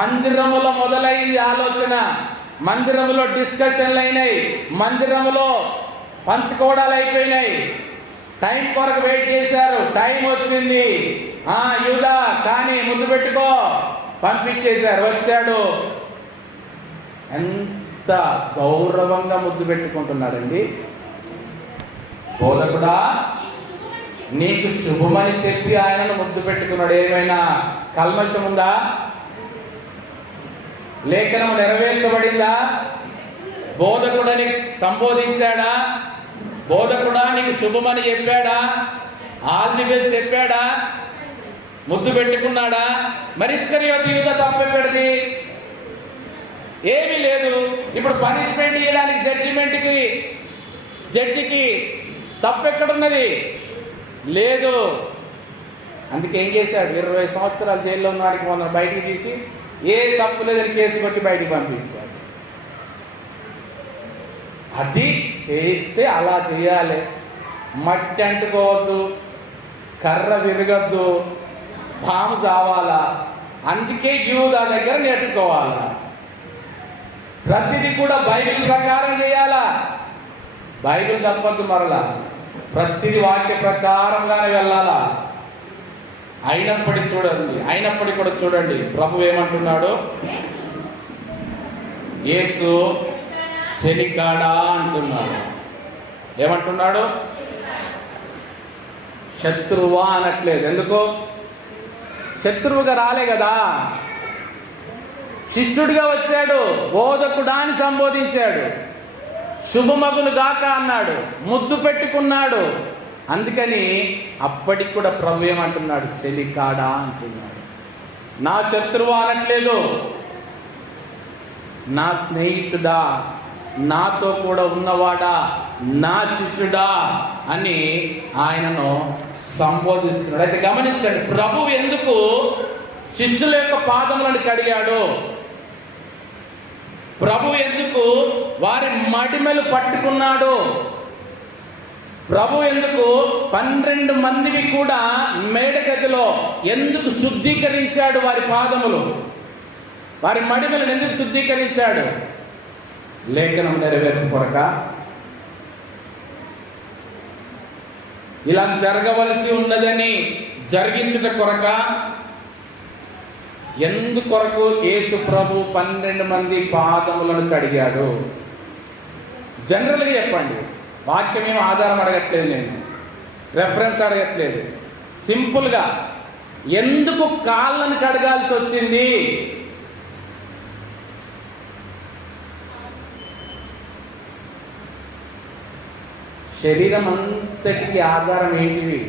మందిరములో మొదలైంది ఆలోచన, మందిరములో డిస్కషన్లు అయినాయి, మందిరములో పంచుకోవడాలు అయిపోయినాయి. టైం కొరకు వెయిట్ చేశారు, టైం వచ్చింది. యూదా కానీ ముద్దు పెట్టుకో, పంపించేశారు. వచ్చాడు, ఎంత గౌరవంగా ముద్దు పెట్టుకుంటున్నాడండి. బోధకుడా నీకు శుభమని చెప్పి ఆయనను ముద్దు పెట్టుకున్నాడు. ఏమైనా కల్మషం ఉందా? లేఖనం నెరవేర్చబడిందా? బోధకుడని సంబోధించాడా? బోధకుడా నీకు శుభమని చెప్పాడా? ఆల్ ది బెస్ట్ చెప్పాడా? ముద్దు పెట్టుకున్నాడా? మరి ఇస్కరియోతు యూదా తప్పెక్కడిది? ఏమీ లేదు. ఇప్పుడు పనిష్మెంట్ ఇవ్వడానికి జడ్జిమెంట్కి జడ్జికి తప్పెక్కడున్నది? లేదు. అందుకే ఏం చేశాడు? 20 సంవత్సరాలు జైల్లో ఉన్న వాడికి మొన్న బయటికి తీసి ఏ తప్పు లేదని కేసు కొట్టి బయటికి పంపించాడు. అది చేస్తే అలా చేయాలి. మట్టి అంటుకోవద్దు, కర్ర విరగద్దు, పాము చావాలా. అందుకే యూదా దగ్గర నేర్చుకోవాలా. ప్రతిదీ కూడా బైబిల్ ప్రకారం చేయాలా. బైబిల్ తప్పద్దు, మరలా ప్రతిదీ వాక్య ప్రకారంగానే వెళ్ళాలా. అయినప్పటికీ కూడా చూడండి ప్రభు ఏమంటున్నాడు? యేసు చెలికాడా అంటున్నాడు. ఏమంటున్నాడు? శత్రువా అనట్లేదు. ఎందుకు? శత్రువుగా రాలే కదా, శిష్యుడిగా వచ్చాడు, బోధకుడా అని సంబోధించాడు, శుభమగును గాక అన్నాడు, ముద్దు పెట్టుకున్నాడు. అందుకని అప్పటికి కూడా ప్రభు ఏమంటున్నాడు? చెలికాడా అంటున్నాడు. నా శత్రువా అనట్లేదు, నా స్నేహితుడా, నాతో కూడా ఉన్నవాడా, నా శిష్యుడా అని ఆయనను సంబోధిస్తున్నాడు. అయితే గమనించండి, ప్రభువు ఎందుకు శిష్యుల యొక్క పాదములను కడిగాడు? ప్రభు ఎందుకు వారి మడిమెలు పట్టుకున్నాడు? ప్రభు ఎందుకు 12 మందికి కూడా మేడగదిలో ఎందుకు శుద్ధీకరించాడు? వారి పాదములు, వారి మడిమెలను ఎందుకు శుద్ధీకరించాడు? లేఖనం నెరవేర్పు కొరక, ఇలా జరగవలసి ఉన్నదని జరిగించుట కొరక. ఎందుకొరకు యేసు ప్రభు 12 మంది పాదములను కడిగాడు? జనరల్గా చెప్పండి, వాక్యం ఏమో ఆధారం అడగట్లేదు, నేను రెఫరెన్స్ అడగట్లేదు. సింపుల్గా ఎందుకు కాళ్ళను కడగాల్సి వచ్చింది? శరీరం అంతటికి ఆధారం ఏంటివి?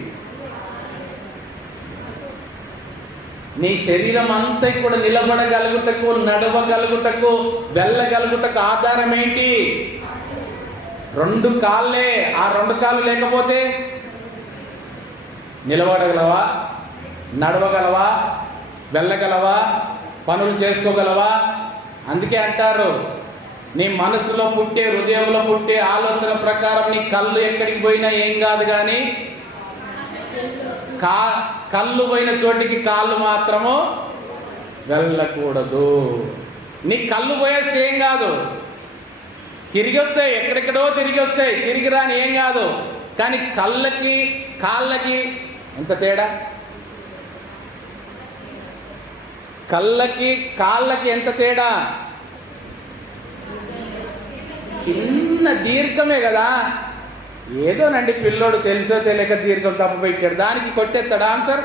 నీ శరీరం అంతా కూడా నిలబడగలుగుటకు, నడవగలుగుటకు, వెళ్ళగలుగుటకు ఆధారం ఏంటి? 2 కాళ్ళే. ఆ 2 కాళ్ళు లేకపోతే నిలబడగలవా? నడవగలవా? వెళ్ళగలవా? పనులు చేసుకోగలవా? అందుకే అంటారు, నీ మనసులో పుట్టే, హృదయంలో పుట్టే ఆలోచన ప్రకారం నీ కళ్ళు ఎక్కడికి పోయినా ఏం కాదు, కానీ కళ్ళు పోయిన చోటికి కాళ్ళు మాత్రము వెళ్ళకూడదు. నీ కళ్ళు పోయేస్తే ఏం కాదు, తిరిగి వస్తాయి, ఎక్కడెక్కడో తిరిగి వస్తాయి, తిరిగి రాని ఏం కాదు. కానీ కళ్ళకి కాళ్ళకి ఎంత తేడా? కళ్ళకి కాళ్ళకి ఎంత తేడా? చిన్న దీర్ఘమే కదా. ఏదోనండి, పిల్లోడు తెలుసో తెలియక దీర్ఘం తప్పు పెట్టాడు, దానికి కొట్టేస్తాడు ఆన్సర్.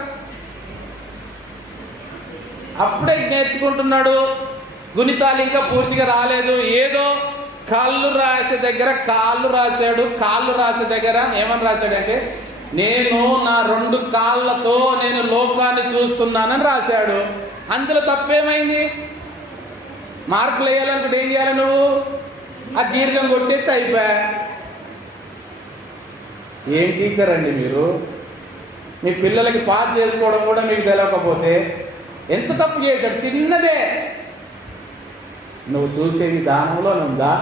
అప్పుడే నేర్చుకుంటున్నాడు, గుణితాలు ఇంకా పూర్తిగా రాలేదు. ఏదో కాళ్ళు రాసే దగ్గర కాళ్ళు రాశాడు. కాళ్ళు రాసే దగ్గర ఏమని రాశాడంటే, నేను నా 2 కాళ్ళతో నేను లోకాన్ని చూస్తున్నానని రాశాడు. అందులో తప్పేమైంది? మార్కులు వేయాలనుకుంటే ఏం చేయాలి నువ్వు? ఆ దీర్ఘం కొట్టేస్తే అయిపోయా. ఏం టీచర్ అండి మీరు? మీ పిల్లలకి పాస్ చేసుకోవడం కూడా మీకు తెలియకపోతే ఎంత తప్పు చేశాడు? చిన్నదే. నువ్వు చూసే విధానంలో ఉందా?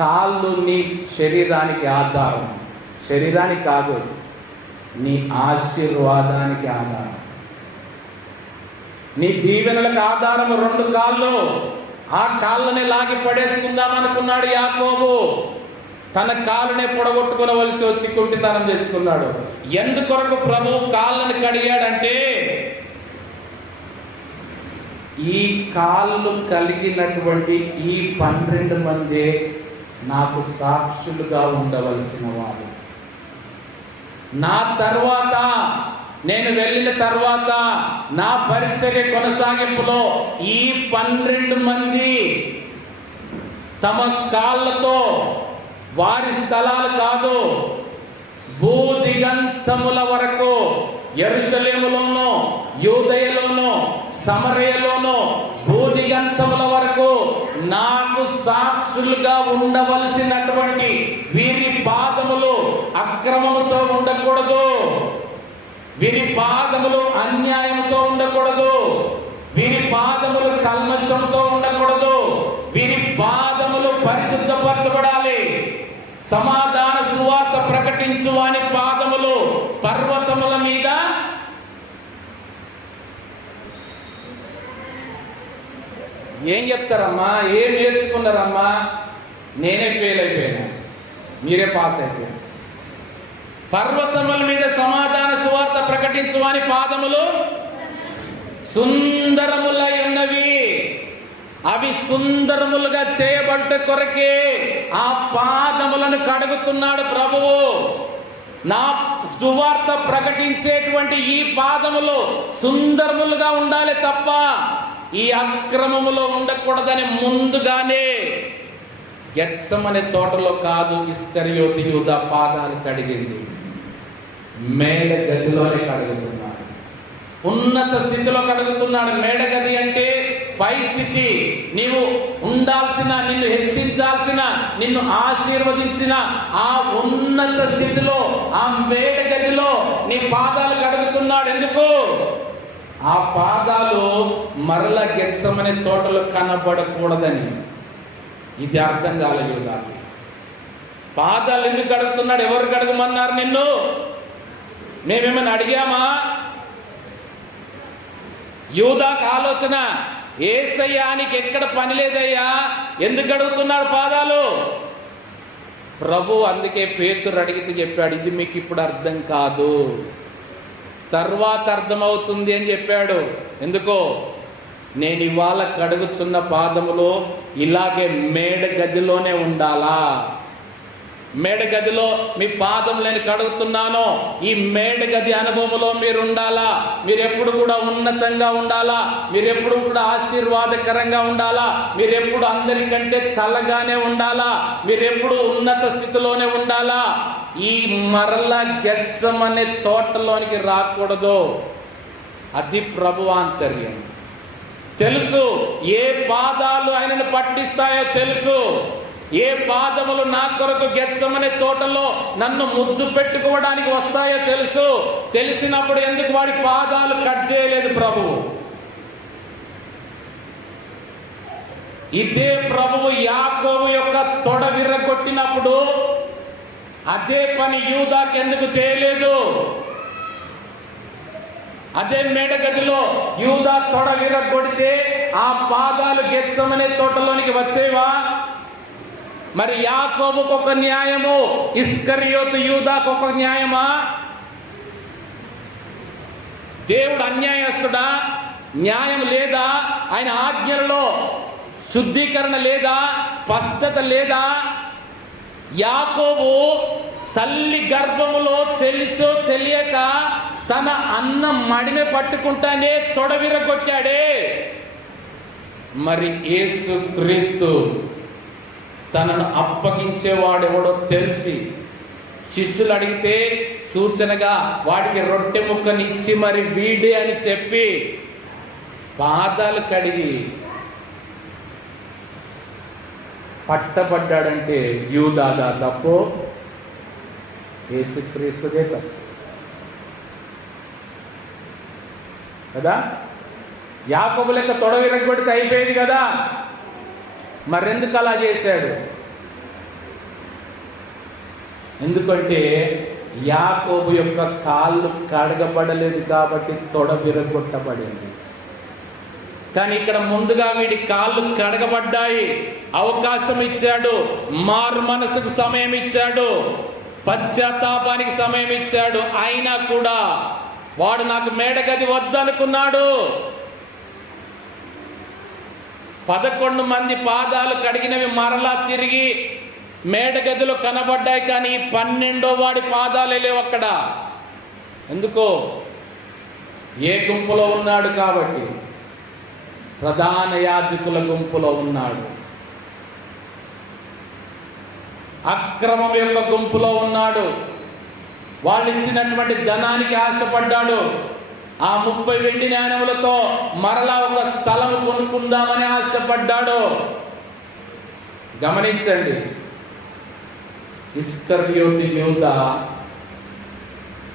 కాళ్ళు నీ శరీరానికి ఆధారం, శరీరానికి కాదు, నీ ఆశీర్వాదానికి ఆధారం, నీ దీవెనలకు ఆధారం 2 కాళ్ళు. ఆ కాళ్ళని లాగి పడేసుకుందాం అనుకున్నాడు యాకోబు. తన కాళ్ళనే పొడగొట్టుకోవలసి వచ్చి కుంటితనం తెచ్చుకున్నాడు. ఎందుకొరకు ప్రభు కాళ్ళని కడిగాడంటే, ఈ కాళ్ళు కలిగినటువంటి ఈ 12 మంది నాకు సాక్షులుగా ఉండవలసిన వారు. నా తర్వాత, నేను వెళ్ళిన తర్వాత, నా పరిచర్య కొనసాగింపులో ఈ 12 మంది తమ కాళ్ళతో, వారి స్థలాలు కాదు, భూదిగంతముల వరకు, యెరూషలేములోనూ, యూదయలోనూ, సమరయలోనూ, భూదిగంతముల వరకు నాకు సాక్షులుగా ఉండవలసినటువంటి వీరి పాదములు అక్రమముతో ఉండకూడదు, వీరి పాదములు అన్యాయంతో ఉండకూడదు, వీరి పాదములు కల్మషంతో ఉండకూడదు, వీరి పాదములు పరిశుద్ధపరచబడాలి. సమాధాన సువార్త ప్రకటించు వాని పాదములు పర్వతముల మీద ఏం చెప్తారమ్మా? ఏం నేర్చుకున్నారమ్మా? నేనే ఫెయిల్ అయిపోయినా, మీరే పాస్ అయిపోయారు. పర్వతముల మీద సమాధాన సువార్త ప్రకటించు వాని పాదములు సుందరములై ఉన్నవి. అవి సుందరములుగా చేయబడ్డ కొరకే ఆ పాదములను కడుగుతున్నాడు ప్రభువు. నా సువార్త ప్రకటించేటువంటి ఈ పాదములు సుందరములుగా ఉండాలి తప్ప ఈ అక్రమములో ఉండకూడదని ముందుగానే గెత్సెమనే తోటలో కాదు, ఇస్కరియోతు యూదా పాదాలు కడిగింది, మేడ గదిలోనే కడుగుతున్నాడు. ఉన్నత స్థితిలో కడుగుతున్నాడు. మేడగది అంటే పై స్థితి. నీవు ఉండాల్సిన, నిన్ను హెచ్చించాల్సిన, నిన్ను ఆశీర్వదించిన ఆ ఉన్నత స్థితిలో, ఆ మేడగదిలో నీ పాదాలు కడుగుతున్నాడు. ఎందుకు? ఆ పాదాలు మరల గెత్సెమనే తోటలో కనబడకూడదని. ఇది అర్థం కాలేదు యూదాకి. పాదాలు ఎందుకు కడుగుతున్నాడు? ఎవరు కడగమన్నారు నిన్ను? మేమేమైనా అడిగామా? యూదాకు ఆలోచన, యేసయ్యానికి ఎక్కడ పని లేదయ్యా, ఎందుకు అడుగుతున్నాడు పాదాలు? ప్రభు అందుకే పేతురు అడిగితే చెప్పాడు, ఇది మీకు ఇప్పుడు అర్థం కాదు, తర్వాత అర్థమవుతుంది అని చెప్పాడు. ఎందుకో, నేను ఇవాళ కడుగుచున్న పాదములో ఇలాగే మేడ గదిలోనే ఉండాలా. మేడ గదిలో మీ పాదం నేను కడుగుతున్నాను. ఈ మేడ గది అనుభవంలో మీరు ఉండాలా. మీరు ఎప్పుడు కూడా ఉన్నతంగా ఉండాలా. మీరు ఎప్పుడు కూడా ఆశీర్వాదకరంగా ఉండాలా. మీరు ఎప్పుడు అందరికంటే తలగానే ఉండాలా. మీరు ఎప్పుడు ఉన్నత స్థితిలోనే ఉండాలా. ఈ మరల గెత్సెమనే తోటలోనికి రాకూడదు. అది ప్రభు ఆంతర్యం. తెలుసు ఏ పాదాలు ఆయనను పట్టిస్తాయో తెలుసు. ఏ పాదములు నా కొరకు గెత్సెమనే తోటలో నన్ను ముద్దు పెట్టుకోవడానికి వస్తాయో తెలుసు. తెలిసినప్పుడు ఎందుకు వాడి పాదాలు కట్ చేయలేదు ప్రభువు? ఇదే ప్రభువు యాకోబు యొక్క తొడ విర్రగొట్టినప్పుడు అదే పని యూదాకి ఎందుకు చేయలేదు? అదే మేడగదిలో యూదా తొడ విర్రగొడితే ఆ పాదాలు గెత్సెమనే తోటలోనికి వచ్చేవా? మరి యాకోబుకు ఒక న్యాయము, ఇస్కరియోతు యూదాకు ఒక న్యాయమా? దేవుడు అన్యాయస్తుడా? న్యాయం లేదా? ఆయన ఆజ్ఞలలో శుద్ధీకరణ లేదా? స్పష్టత లేదా? యాకోబు తల్లి గర్భములో తెలుసో తెలియక తన అన్న మడిని పట్టుకుంటానే తొడ విరగొట్టాడే. మరి యేసు క్రీస్తు తనను అప్పగించేవాడెవడో తెలిసి శిష్యులు అడిగితే సూచనగా వాడికి రొట్టె ముక్కనిచ్చి మరి వీడే అని చెప్పి పాదాలు కడిగి పట్టబడ్డాడంటే యూదాదా తప్పు? యేసుక్రీస్తుదే తప్పు కదా. యాకోబు లెక్క తొడ విరగొడితే అయిపోయేది కదా. మరెందుకు అలా చేశాడు? ఎందుకంటే యాకోబు యొక్క కాళ్ళు కడగబడలేదు కాబట్టి తొడ విరగొట్టబడింది. కానీ ఇక్కడ ముందుగా వీడి కాళ్ళు కడగబడ్డాయి. అవకాశం ఇచ్చాడు, మారు మనసుకు సమయం ఇచ్చాడు, పశ్చాత్తాపానికి సమయం ఇచ్చాడు. అయినా కూడా వాడు నాకు మేడగది వద్దనుకున్నాడు. 11 మంది పాదాలు కడిగినవి మరలా తిరిగి మేడగదిలో కనబడ్డాయి. కానీ 12వ వాడి పాదాలే లేవు అక్కడ. ఎందుకో? ఏ గుంపులో ఉన్నాడు కాబట్టి? ప్రధాన యాజకుల గుంపులో ఉన్నాడు. అక్రమం యొక్క గుంపులో ఉన్నాడు. వాళ్ళు ఇచ్చినటువంటి ధనానికి ఆశపడ్డాడు. ఆ 30 వెండి నాణెములతో మరలా ఒక స్థలం కొనుక్కుందామని ఆశపడ్డాడు. గమనించండి, ఇస్కర్యోతు యూదా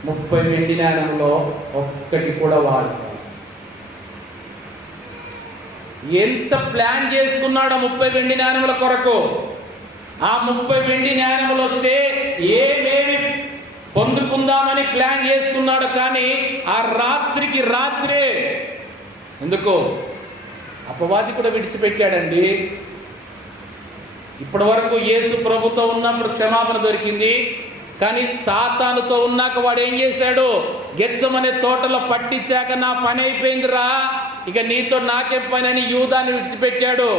30 వెండి నాణెంలో ఒక్కటి కూడా వాడుకోవాలి. ఎంత ప్లాన్ చేసుకున్నాడో 30 వెండి నాణెముల కొరకు. ఆ 30 వెండి నాణెములు వస్తే ఏమేమి పొందుకుందామని ప్లాన్ చేసుకున్నాడు. కానీ ఆ రాత్రికి రాత్రే ఎందుకు అపవాది కూడా విడిచిపెట్టాడండి. ఇప్పటి వరకు యేసు ప్రభుతో ఉన్నప్పుడు క్షమాపణ దొరికింది. కానీ సాతానుతో ఉన్నాక వాడు ఏం చేశాడు? గెత్సెమనే తోటలో పట్టించాక నా పని అయిపోయిందిరా, ఇక నీతో నాకేం పని అని యూదాన్ని విడిచిపెట్టాడు.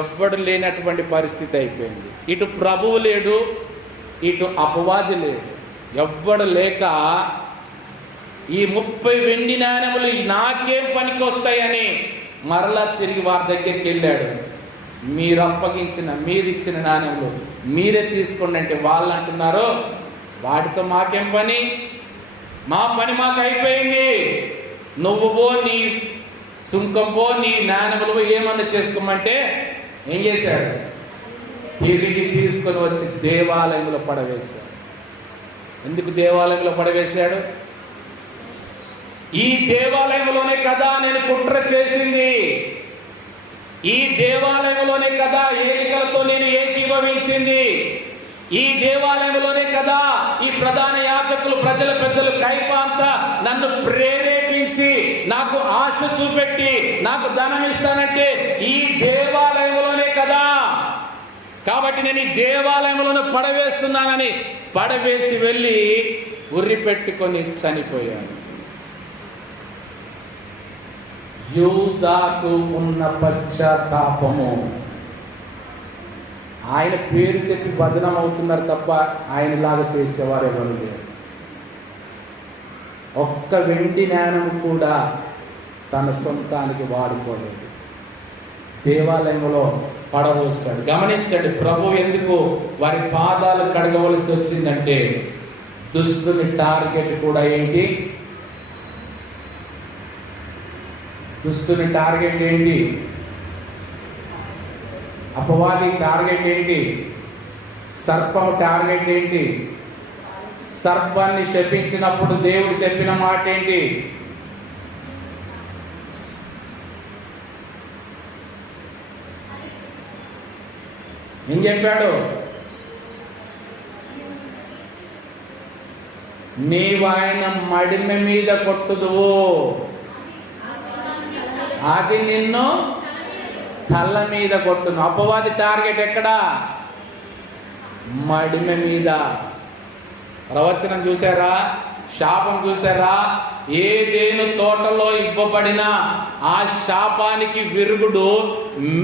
ఎవ్వడు లేనటువంటి పరిస్థితి అయిపోయింది. ఇటు ప్రభువు లేడు, ఇటు అపవాది లేడు. ఎవ్వడు లేక ఈ 30 వెండి నాణెములు నాకేం పనికి వస్తాయని మరలా తిరిగి వారి దగ్గరికి వెళ్ళాడు. మీరు అప్పగించిన, మీరిచ్చిన నాణెములు మీరే తీసుకోండి అంటే వాళ్ళు అంటున్నారు, వాటితో మాకేం పని, మా పని మాకు అయిపోయింది, నువ్వు పో, నీ సుంకం పో, నీ నాణెములు ఏమన్నా చేసుకోమంటే ఏం చేశాడు? తిరిగి తీసుకొని వచ్చి దేవాలయంలో పడవేశాడు. ఎందుకు దేవాలయంలో పడవేశాడు? ఈ దేవాలయంలోనే కదా నేను కుట్ర చేసింది, ఈ దేవాలయంలోనే కదా ఏలికలతో నేను ఏకీభవించింది, ఈ దేవాలయంలోనే కదా ఈ ప్రధాన యాజకులు, ప్రజల పెద్దలు, కైప అంతా నన్ను ప్రేరేపించి నాకు ఆశ చూపెట్టి నాకు ధనం ఇస్తానంటే ఈ దేవాలయంలోనే కదా. కాబట్టి నేను ఈ దేవాలయంలోనే పడవేస్తున్నానని పడవేసి వెళ్ళి ఉర్రి పెట్టుకొని చనిపోయాను. యూదాకు ఉన్న పశ్చాత్తాపము, ఆయన పేరు చెప్పి బదనం అవుతున్నారు తప్ప ఆయనలాగా చేసేవారు ఎవరు లేరు. ఒక్క వెండి నాణెం కూడా తన సొంతానికి వాడుకోలేదు, దేవాలయంలో పడవస్తాడు. గమనించండి, ప్రభు ఎందుకు వారి పాదాలు కడగవలసి వచ్చిందంటే దుష్టుని టార్గెట్ కూడా ఏంటి? దుష్టుని టార్గెట్ ఏంటి? అపవాది టార్గెట్ ఏంటి? సర్పం టార్గెట్ ఏంటి? సర్పాన్ని శపించినప్పుడు దేవుడు చెప్పిన మాట ఏంటి? ఏం చెప్పాడు? నీవు ఆయన మడిమ మీద కొట్టుదువు, అది నిన్ను తల మీద కొట్టును. అపవాది టార్గెట్ ఎక్కడా? మడిమ మీద. ప్రవచనం చూసారా? శాపం చూసారా? ఏదేను తోటలో ఇవ్వబడిన ఆ శాపానికి విరుగుడు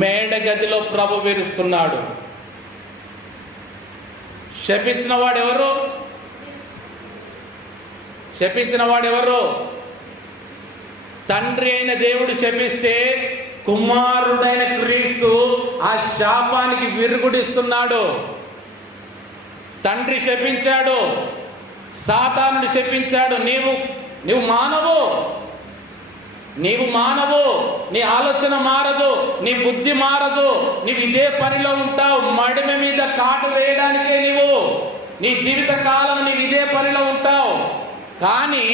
మేడగదిలో ప్రభు విరుస్తున్నాడు. శపించిన వాడెవరు? శపించిన వాడెవరు? తండ్రి అయిన దేవుడు శపిస్తే కుమారుడైన క్రీస్తు ఆ శాపానికి విరుగుడిస్తున్నాడు. తండ్రి శపించాడు, సాతానుడు శపించాడు. నీవు మానవు, నీ ఆలోచన మారదు, నీ బుద్ధి మారదు, నీవు ఇదే పనిలో ఉంటావు. మడిమ మీద కాటు వేయడానికే నీ జీవిత కాలం నీవు ఇదే పనిలో ఉంటావు. కానీ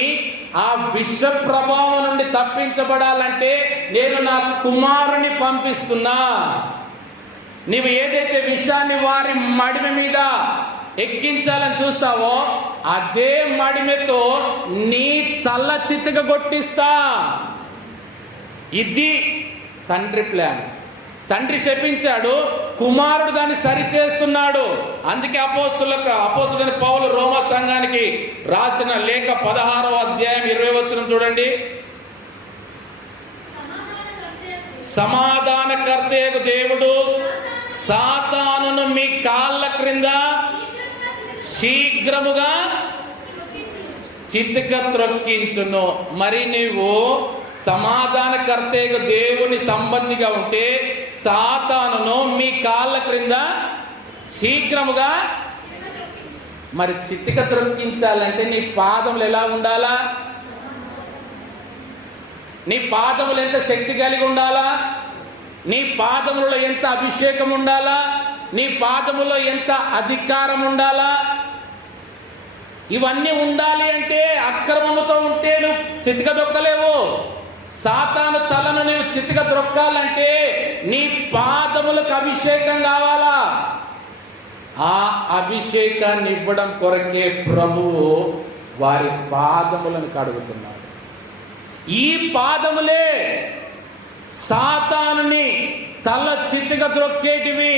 ఆ విష ప్రభావం నుండి తప్పించబడాలంటే నేను నా కుమారుని పంపిస్తున్నా. నీవు ఏదైతే విషయాన్ని వారి మడిమ మీద ఎక్కించాలని చూస్తావో అదే మడిమతో నీ తల చితకగొట్టిస్తా. ఇది తండ్రి ప్లాన్. తండ్రి శపించాడు, కుమారుడు దాన్ని సరిచేస్తున్నాడు. అందుకే అపోస్తులైన పౌలు రోమా సంఘానికి రాసిన లేఖ 16వ అధ్యాయం 20వ వచనం చూడండి. సమాధానకర్తయగు దేవుడు సాతానును మీ కాళ్ళ క్రింద శీఘ్రముగా చితక త్రొక్కించును. మరి నీవు సమాధానకర్తయగు దేవుని సంబంధిగా ఉంటే సాతానును మీ కాళ్ళ క్రింద శీఘ్రముగా, మరి చితిక త్రొక్కించాలంటే నీ పాదములు ఎలా ఉండాలా? నీ పాదములు ఎంత శక్తి కలిగి ఉండాలా? నీ పాదములలో ఎంత అభిషేకం ఉండాలా, నీ పాదములో ఎంత అధికారం ఉండాలా. ఇవన్నీ ఉండాలి అంటే అక్రమముతో ఉంటే నువ్వు చితిక దొక్కలేవు. సాతాను తలను నువ్వు చితిక దొక్కాలంటే నీ పాదములకు అభిషేకం కావాలా. ఆ అభిషేకాన్ని ఇవ్వడం కొరకే ప్రభువు వారి పాదములను కడుగుతున్నాడు. ఈ పాదములే సాతానుని తల చితిక ద్రొక్కేటివి.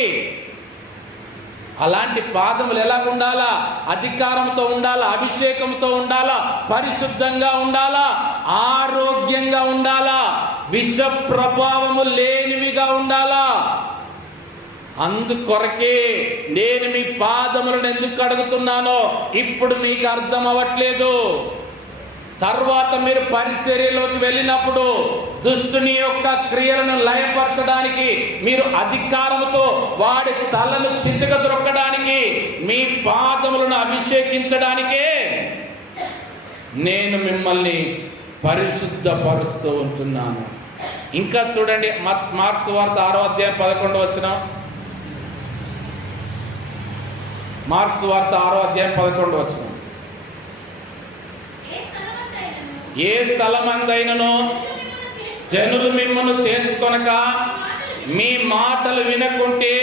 అలాంటి పాదములు ఎలా ఉండాలా? అధికారంతో ఉండాలా, అభిషేకంతో ఉండాలా, పరిశుద్ధంగా ఉండాలా, ఆరోగ్యంగా ఉండాలా, విష ప్రభావము లేనివిగా ఉండాలా. అందుకొరకే నేను మీ పాదములను ఎందుకు కడుగుతున్నానో ఇప్పుడు మీకు అర్థం అవ్వట్లేదు. తర్వాత మీరు పరిచర్యలోకి వెళ్ళినప్పుడు దుష్టుని యొక్క క్రియలను లయపరచడానికి, మీరు అధికారంతో వాడి తలను చితిక ద్రొక్కడానికి, మీ పాదములను అభిషేకించడానికే నేను మిమ్మల్ని పరిశుద్ధపరుస్తూ ఉంటున్నాను. ఇంకా చూడండి, మార్కు సువార్త 6వ అధ్యాయం 11వ వచనం. మార్కు సువార్త 6వ అధ్యాయం 11వ వచనం. ఏ స్థలమందైనను జనులు మిమ్మల్ని చేర్చుకొనక మీ మాటలు వినకుంటే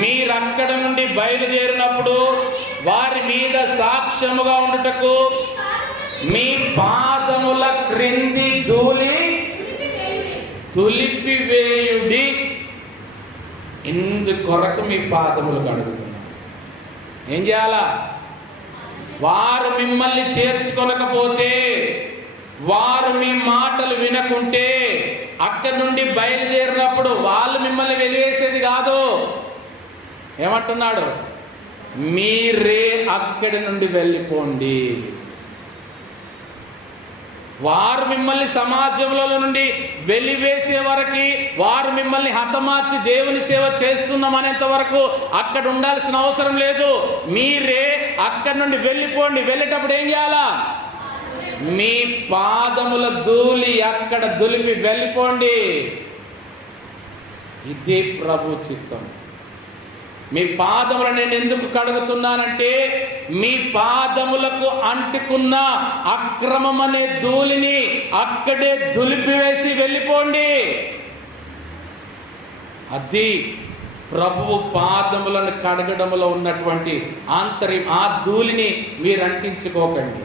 మీరక్కడ నుండి బయలుదేరినప్పుడు వారి మీద సాక్ష్యముగా ఉండుటకు మీ పాదముల క్రింది ధూళి తులిపివేయుడి. ఇందుకొరకు మీ పాదములు కడుగుతున్నారు. ఏం చేయాలా? వారు మిమ్మల్ని చేర్చుకొనకపోతే, వారు మీ మాటలు వినకుంటే, అక్కడి నుండి బయలుదేరినప్పుడు వాళ్ళు మిమ్మల్ని వెలివేసేది కాదు. ఏమంటున్నాడు? మీరే అక్కడి నుండి వెళ్ళిపోండి. వారు మిమ్మల్ని సమాజంలో నుండి వెలివేసే వరకు, వారు మిమ్మల్ని హతమార్చి దేవుని సేవ చేస్తున్నామనేంత వరకు అక్కడ ఉండాల్సిన అవసరం లేదు. మీరే అక్కడి నుండి వెళ్ళిపోండి. వెళ్ళేటప్పుడు ఏం చేయాలా? మీ పాదముల ధూళి అక్కడ దులిపి వెళ్ళిపోండి. ఇది ప్రభు చిత్తం. మీ పాదములను నేను ఎందుకు కడుగుతున్నానంటే, మీ పాదములకు అంటుకున్న అక్రమం అనే ధూళిని అక్కడే దులిపివేసి వెళ్ళిపోండి. అది ప్రభువు పాదములను కడగడంలో ఉన్నటువంటి ఆంతర్యం. ఆ ధూళిని మీరు అంటించుకోకండి.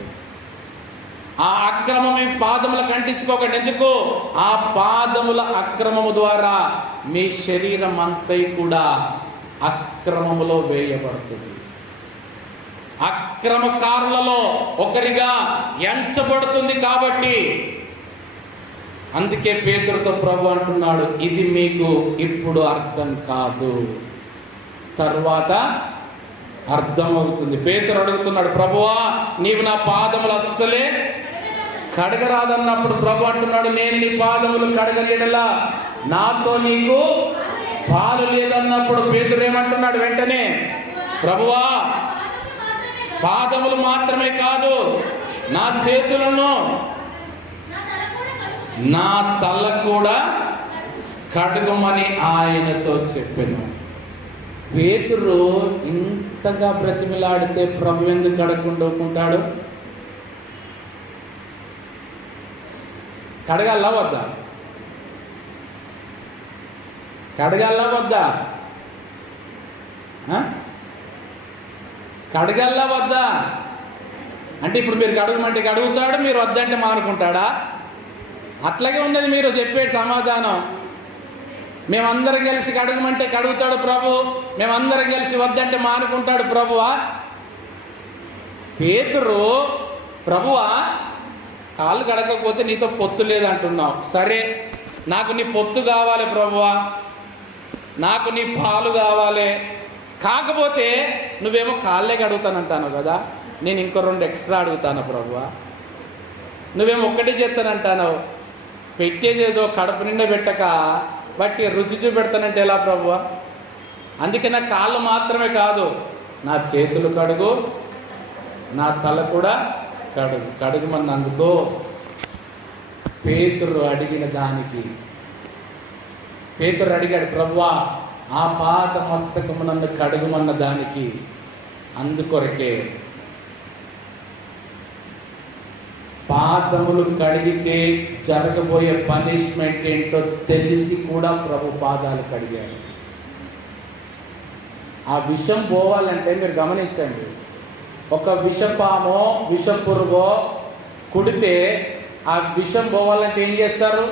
ఆ అక్రమం మీ పాదములకు అంటించుకోకండి. ఎందుకు? ఆ పాదముల అక్రమము ద్వారా మీ శరీరం అంతా కూడా అక్రమములో వేయబడుతుంది. అక్రమకారులలో ఒకరిగా ఎంచబడుతుంది. కాబట్టి అందుకే పేతురుతో ప్రభు అంటున్నాడు, ఇది మీకు ఇప్పుడు అర్థం కాదు, తర్వాత అర్థమవుతుంది. పేతురు అడుగుతున్నాడు, ప్రభువా నీవు నా పాదములు అస్సలే కడగరాదన్నప్పుడు ప్రభు అంటున్నాడు, నేను నీ పాదములు కడగలేడలా నాతో నీకు పాలు లేదన్నప్పుడు పేతురు ఏమంటున్నాడు? వెంటనే, ప్రభువా పాదములు మాత్రమే కాదు, నా చేతులను నా తల కూడా కడుగమని ఆయనతో చెప్పాను. పేతురు ఇంతగా బ్రతిమిలాడితే ప్రభు ఎందుకు కడగకుండా ఊరుకుంటాడు? కడగల్లా వద్దా? కడగల్లా వద్దా? కడగల్లా వద్దా అంటే ఇప్పుడు మీరు కడగమంటే కడుగుతాడు, మీరు వద్దంటే మానుకుంటాడా? అట్లాగే ఉన్నది మీరు చెప్పే సమాధానం. మేమందరం కలిసి కడగమంటే కడుగుతాడు ప్రభు, మేమందరం కలిసి వద్దంటే మానుకుంటాడు ప్రభువా? పేతురు, ప్రభువా కాళ్ళు కడగకపోతే నీతో పొత్తు లేదంటున్నావు, సరే నాకు నీ పొత్తు కావాలి ప్రభువా, నాకు నీ పాలు కావాలి, కాకపోతే నువ్వేమో కాళ్ళే కడుగుతానంటాను కదా, నేను ఇంకో 2 ఎక్స్ట్రా అడుగుతాను ప్రభువా, నువ్వేమో ఒక్కటే చేస్తానంటాను, పెట్టేదేదో కడుపు నిండా పెట్టక బట్టి రుచి చూపెడతానంటే ఎలా ప్రభువా? అందుకే నా కాళ్ళు మాత్రమే కాదు, నా చేతులు కడుగు, నా తల కూడా కడుగుమన్నందుకో పేతురు అడిగిన దానికి పేతురు అడిగాడు, ప్రభువా ఆ పాద మస్తకము నన్ను కడుగుమన్న దానికి అందుకొరకే పాదములు కడిగితే జరగబోయే పనిష్మెంట్ ఏంటో తెలిసి కూడా ప్రభు పాదాలు కడిగాడు. ఆ విషం పోవాలంటే మీరు గమనించండి, ఒక విషపామో విషపురుగో కుడితే ఆ విషం పోవాలంటే ఏం చేస్తారు?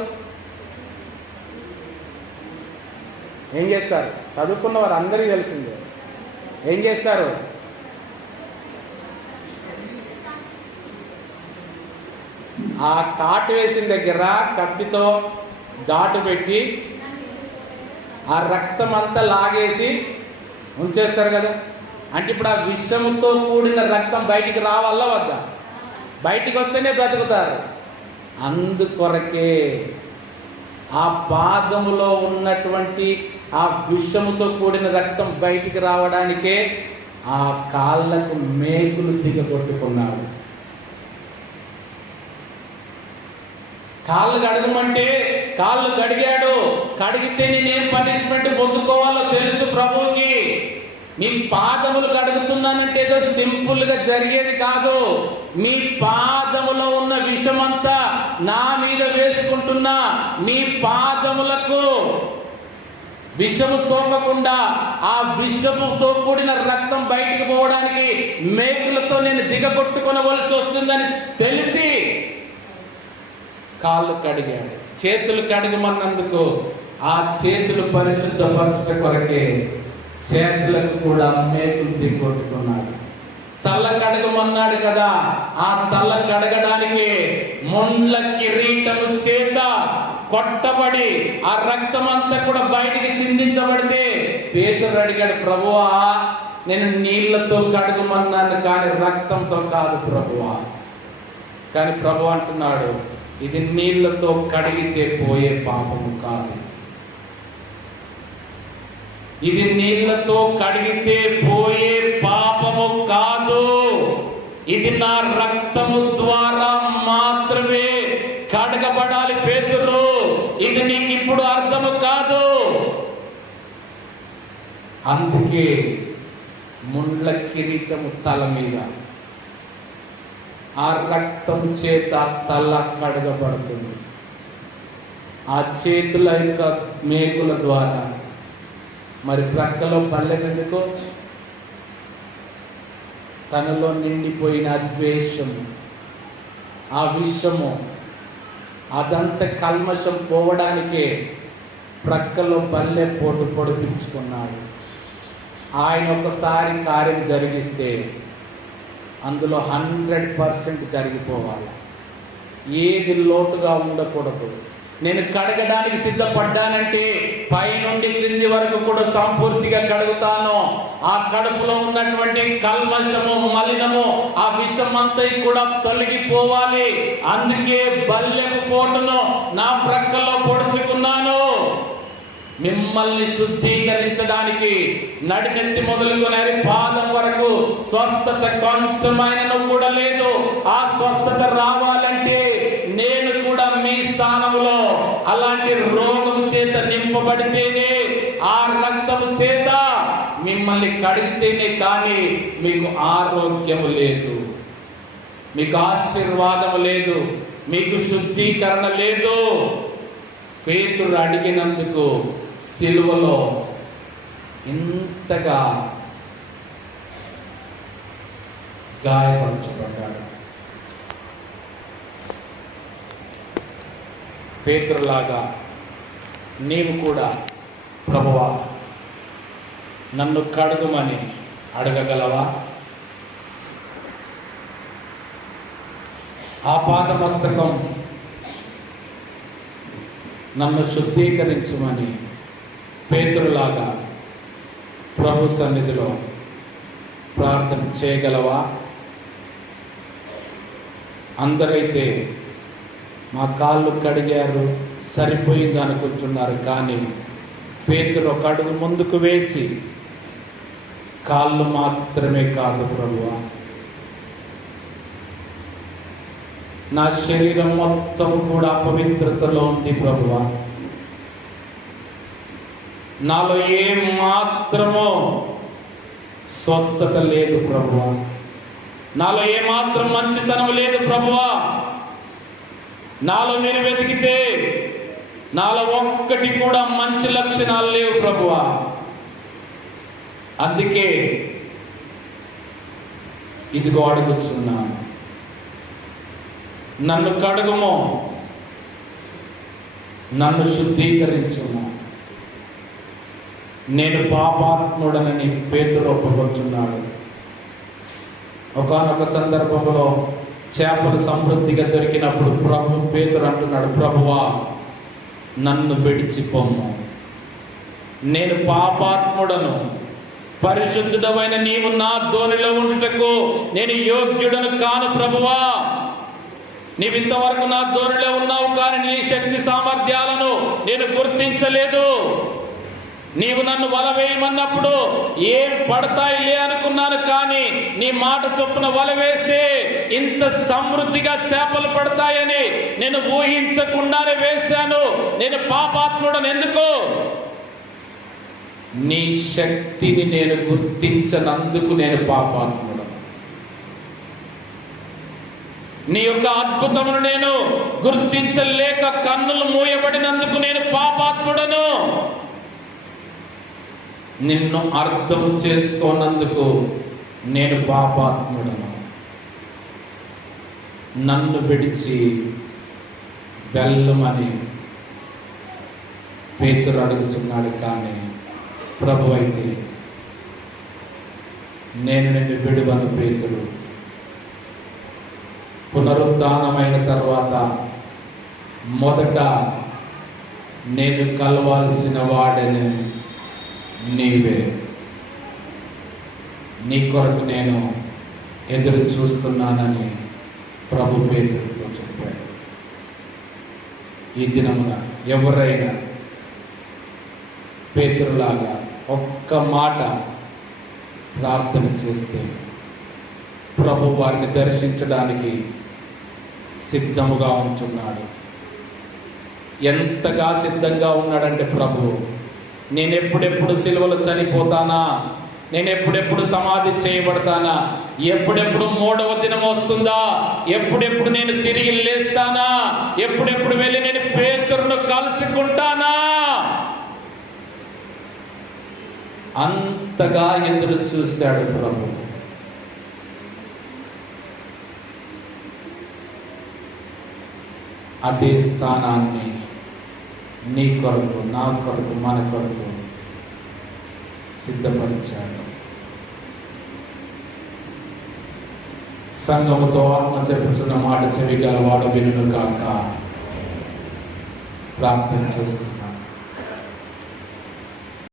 చదువుకున్న వారు అందరికీ తెలిసిందే. ఏం చేస్తారు? ఆ కాటు వేసిన దగ్గర కత్తితో ఘాటు పెట్టి ఆ రక్తం అంతా లాగేసి ఉంచేస్తారు కదా. అంటే ఇప్పుడు ఆ విషముతో కూడిన రక్తం బయటికి రావాలా వద్దా? బయటికి వస్తేనే బ్రతుకుతారు. అందుకొరకే ఆ పాదములో ఉన్నటువంటి ఆ విషముతో కూడిన రక్తం బయటికి రావడానికే ఆ కాళ్ళకు మేకులు దిగగొట్టుకున్నాడు. కాళ్ళు కడగమంటే కాళ్ళు కడిగాడు. కడిగితే నేనేం పనిష్మెంట్ పొందుకోవాలో తెలుసు ప్రభువుకి. మీ పాదములు కడుగుతున్నానంటే ఏదో సింపుల్గా జరిగేది కాదు. మీ పాదములో ఉన్న విషమంతా నా మీద వేసుకుంటున్నా. మీ పాదములకు విషము సోకకుండా ఆ విషముతో కూడిన రక్తం బయటికి పోవడానికి మేకులతో నేను దిగగొట్టుకొనవలసి వస్తుందని తెలిసి కాళ్ళు కడిగాడు. చేతులు కడగమన్నందుకు ఆ చేతులు పరిశుద్ధపరచుట కొరకే చేతులకు కూడా మేకులు దిగొట్టుకున్నాడు. తల కడగమన్నాడు కదా, ఆ తల కడగడానికి ముండ్ల కిరీటము చేత కొట్టబడి ఆ రక్తం అంతా కూడా బయటికి చిందించబడితే పేతురు అడిగాడు, ప్రభువా నేను నీళ్లతో కడగమన్నాను కానీ రక్తంతో కాదు ప్రభువా. కానీ ప్రభు అంటున్నాడు, ఇది నీళ్లతో కడిగితే పోయే పాపము కాదు. ఇది నీళ్లతో కడిగితే పోయే పాపము కాదు. ఇది నా రక్తము ద్వారా మాత్రమే కడగబడాలి పేతురు. ఇది నీకు ఇప్పుడు అర్థము కాదు. అందుకే ముండ్ల కిరీటము తల మీద ఆ రక్తం చేత తల కడగబడుతుంది. ఆ చేతుల యొక్క మేకుల ద్వారా. మరి ప్రక్కలో పల్లెమెందుకో తనలో నిండిపోయిన ద్వేషము, ఆ విషము, అదంతా కల్మషం పోవడానికే ప్రక్కలో పల్లె పోటు పొడిపించుకున్నాడు. ఆయన ఒకసారి కార్యం జరిగిస్తే అందులో 100% జరిగిపోవాలి. ఏది లోటుగా ఉండకూడదు. నేను కడగడానికి సిద్ధపడ్డానంటే పైనుండి క్రింది వరకు కూడా సంపూర్తిగా కడుగుతాను. ఆ కడుపులో ఉన్నటువంటి కల్మషము, మలినము, ఆ విషమంతా కూడా తొలగిపోవాలి. అందుకే బల్లెపు పోటును నా ప్రక్కలో పొడుచుకున్నాను. మిమ్మల్ని శుద్ధీకరించడానికి నడినెత్తి మొదలుకొని పాదం వరకు స్వస్థత కొంచెమైనను కూడా లేదు. ఆ స్వస్థత రావాలంటే నేను కూడా మీ స్థానంలో అలాంటి రోగం చేత నింపబడితేనే, ఆ రక్తము చేత మిమ్మల్ని కడిగితేనే కానీ మీకు ఆరోగ్యము లేదు, మీకు ఆశీర్వాదము లేదు, మీకు శుద్ధీకరణ లేదు. పేతురు అడిగినందుకు సిలువలో ఇంతగా గాయపరచబడ్డాడు. పేతురులాగా నీవు కూడా ప్రభువా నన్ను కడుగుమని అడగగలవా? ఆ పాదమస్తకం నన్ను శుద్ధీకరించమని పేతురులాగా ప్రభు సన్నిధిలో ప్రార్థన చేయగలవా? అందరైతే మా కాళ్ళు కడిగారు సరిపోయింది అనుకుంటున్నారు. కానీ పేతురు ఒక అడుగు ముందుకు వేసి కాళ్ళు మాత్రమే కాదు ప్రభువా, నా శరీరం మొత్తం కూడా అపవిత్రతలో ఉంది ప్రభువా, నాలో ఏ మాత్రమో స్వస్థత లేదు ప్రభువా, నాలో ఏ మాత్రం మంచితనం లేదు ప్రభువా, నాలో నేను వెతికితే నాలో ఒక్కటి కూడా మంచి లక్షణాలు లేవు ప్రభువా. అందుకే ఇదిగో అడుగుచున్నాను, నన్ను కడుగుము, నన్ను శుద్ధీకరించుము, నేను పాపాత్ముడనని పేతురు ఒప్పుకొచ్చున్నాడు. ఒకానొక సందర్భంలో చేపలు సమృద్ధిగా దొరికినప్పుడు పేతురు అంటున్నాడు, ప్రభువా నన్ను విడిచిపోము, నేను పాపాత్ముడను, పరిశుద్ధుడమైన నీవు నా ధోనిలో ఉండుటకు నేను యోగ్యుడను కాను ప్రభువా. నీవు ఇంతవరకు నా ధోనిలో ఉన్నావు, కానీ నీ శక్తి సామర్థ్యాలను నేను గుర్తించలేదు. నీవు నన్ను వల వేయమన్నప్పుడు ఏం పడతాయిలే అనుకున్నాను, కానీ నీ మాట చొప్పున వల వేస్తే ఇంత సమృద్ధిగా చేపలు పడతాయని నేను ఊహించకుండానే వేశాను. నేను పాపాత్ముడను. ఎందుకు? నీ శక్తిని నేను గుర్తించనందుకు నేను పాపాత్ముడను. నీ యొక్క అద్భుతమును నేను గుర్తించలేక కన్నులు మూయబడినందుకు నేను పాపాత్ముడను. నిన్ను అర్థం చేసుకోనందుకు నేను పాపాత్ముడను. నన్ను విడిచి వెళ్ళమని పేతురు అడుగుతున్నాడు. కానీ ప్రభు అయితే నేను నిన్ను విడువను పేతురు. పునరుద్ధానమైన తర్వాత మొదట నేను కలవాల్సిన వాడని నీవే, నీ కొరకు నేను ఎదురు చూస్తున్నానని ప్రభు పేతురుతో చెప్పాడు. ఈ దినమున ఎవరైనా పేతురులాగా ఒక్క మాట ప్రార్థన చేస్తే ప్రభు వారిని దర్శించడానికి సిద్ధముగా ఉంటున్నాడు. ఎంతగా సిద్ధంగా ఉన్నాడంటే ప్రభు, నేను ఎప్పుడెప్పుడు సిలువలో చనిపోతానా, నేను ఎప్పుడెప్పుడు సమాధి చేయబడతానా, ఎప్పుడెప్పుడు 3వ దినం వస్తుందా, ఎప్పుడెప్పుడు నేను తిరిగి లేస్తానా, ఎప్పుడెప్పుడు వెళ్ళి నేను పేతురును కలుసుకుంటానా, అంతగా ఎదురు చూశాడు ప్రభు. అదే స్థానాన్ని నీ కొరకు, నా కొరకు, మన కొరకు సిద్ధపరిచాడు. సంఘముతో ఆత్మ చెప్పుచున్న మాట చెవిగల వాడు వినును కాక ప్రార్థన చేస్తుంది.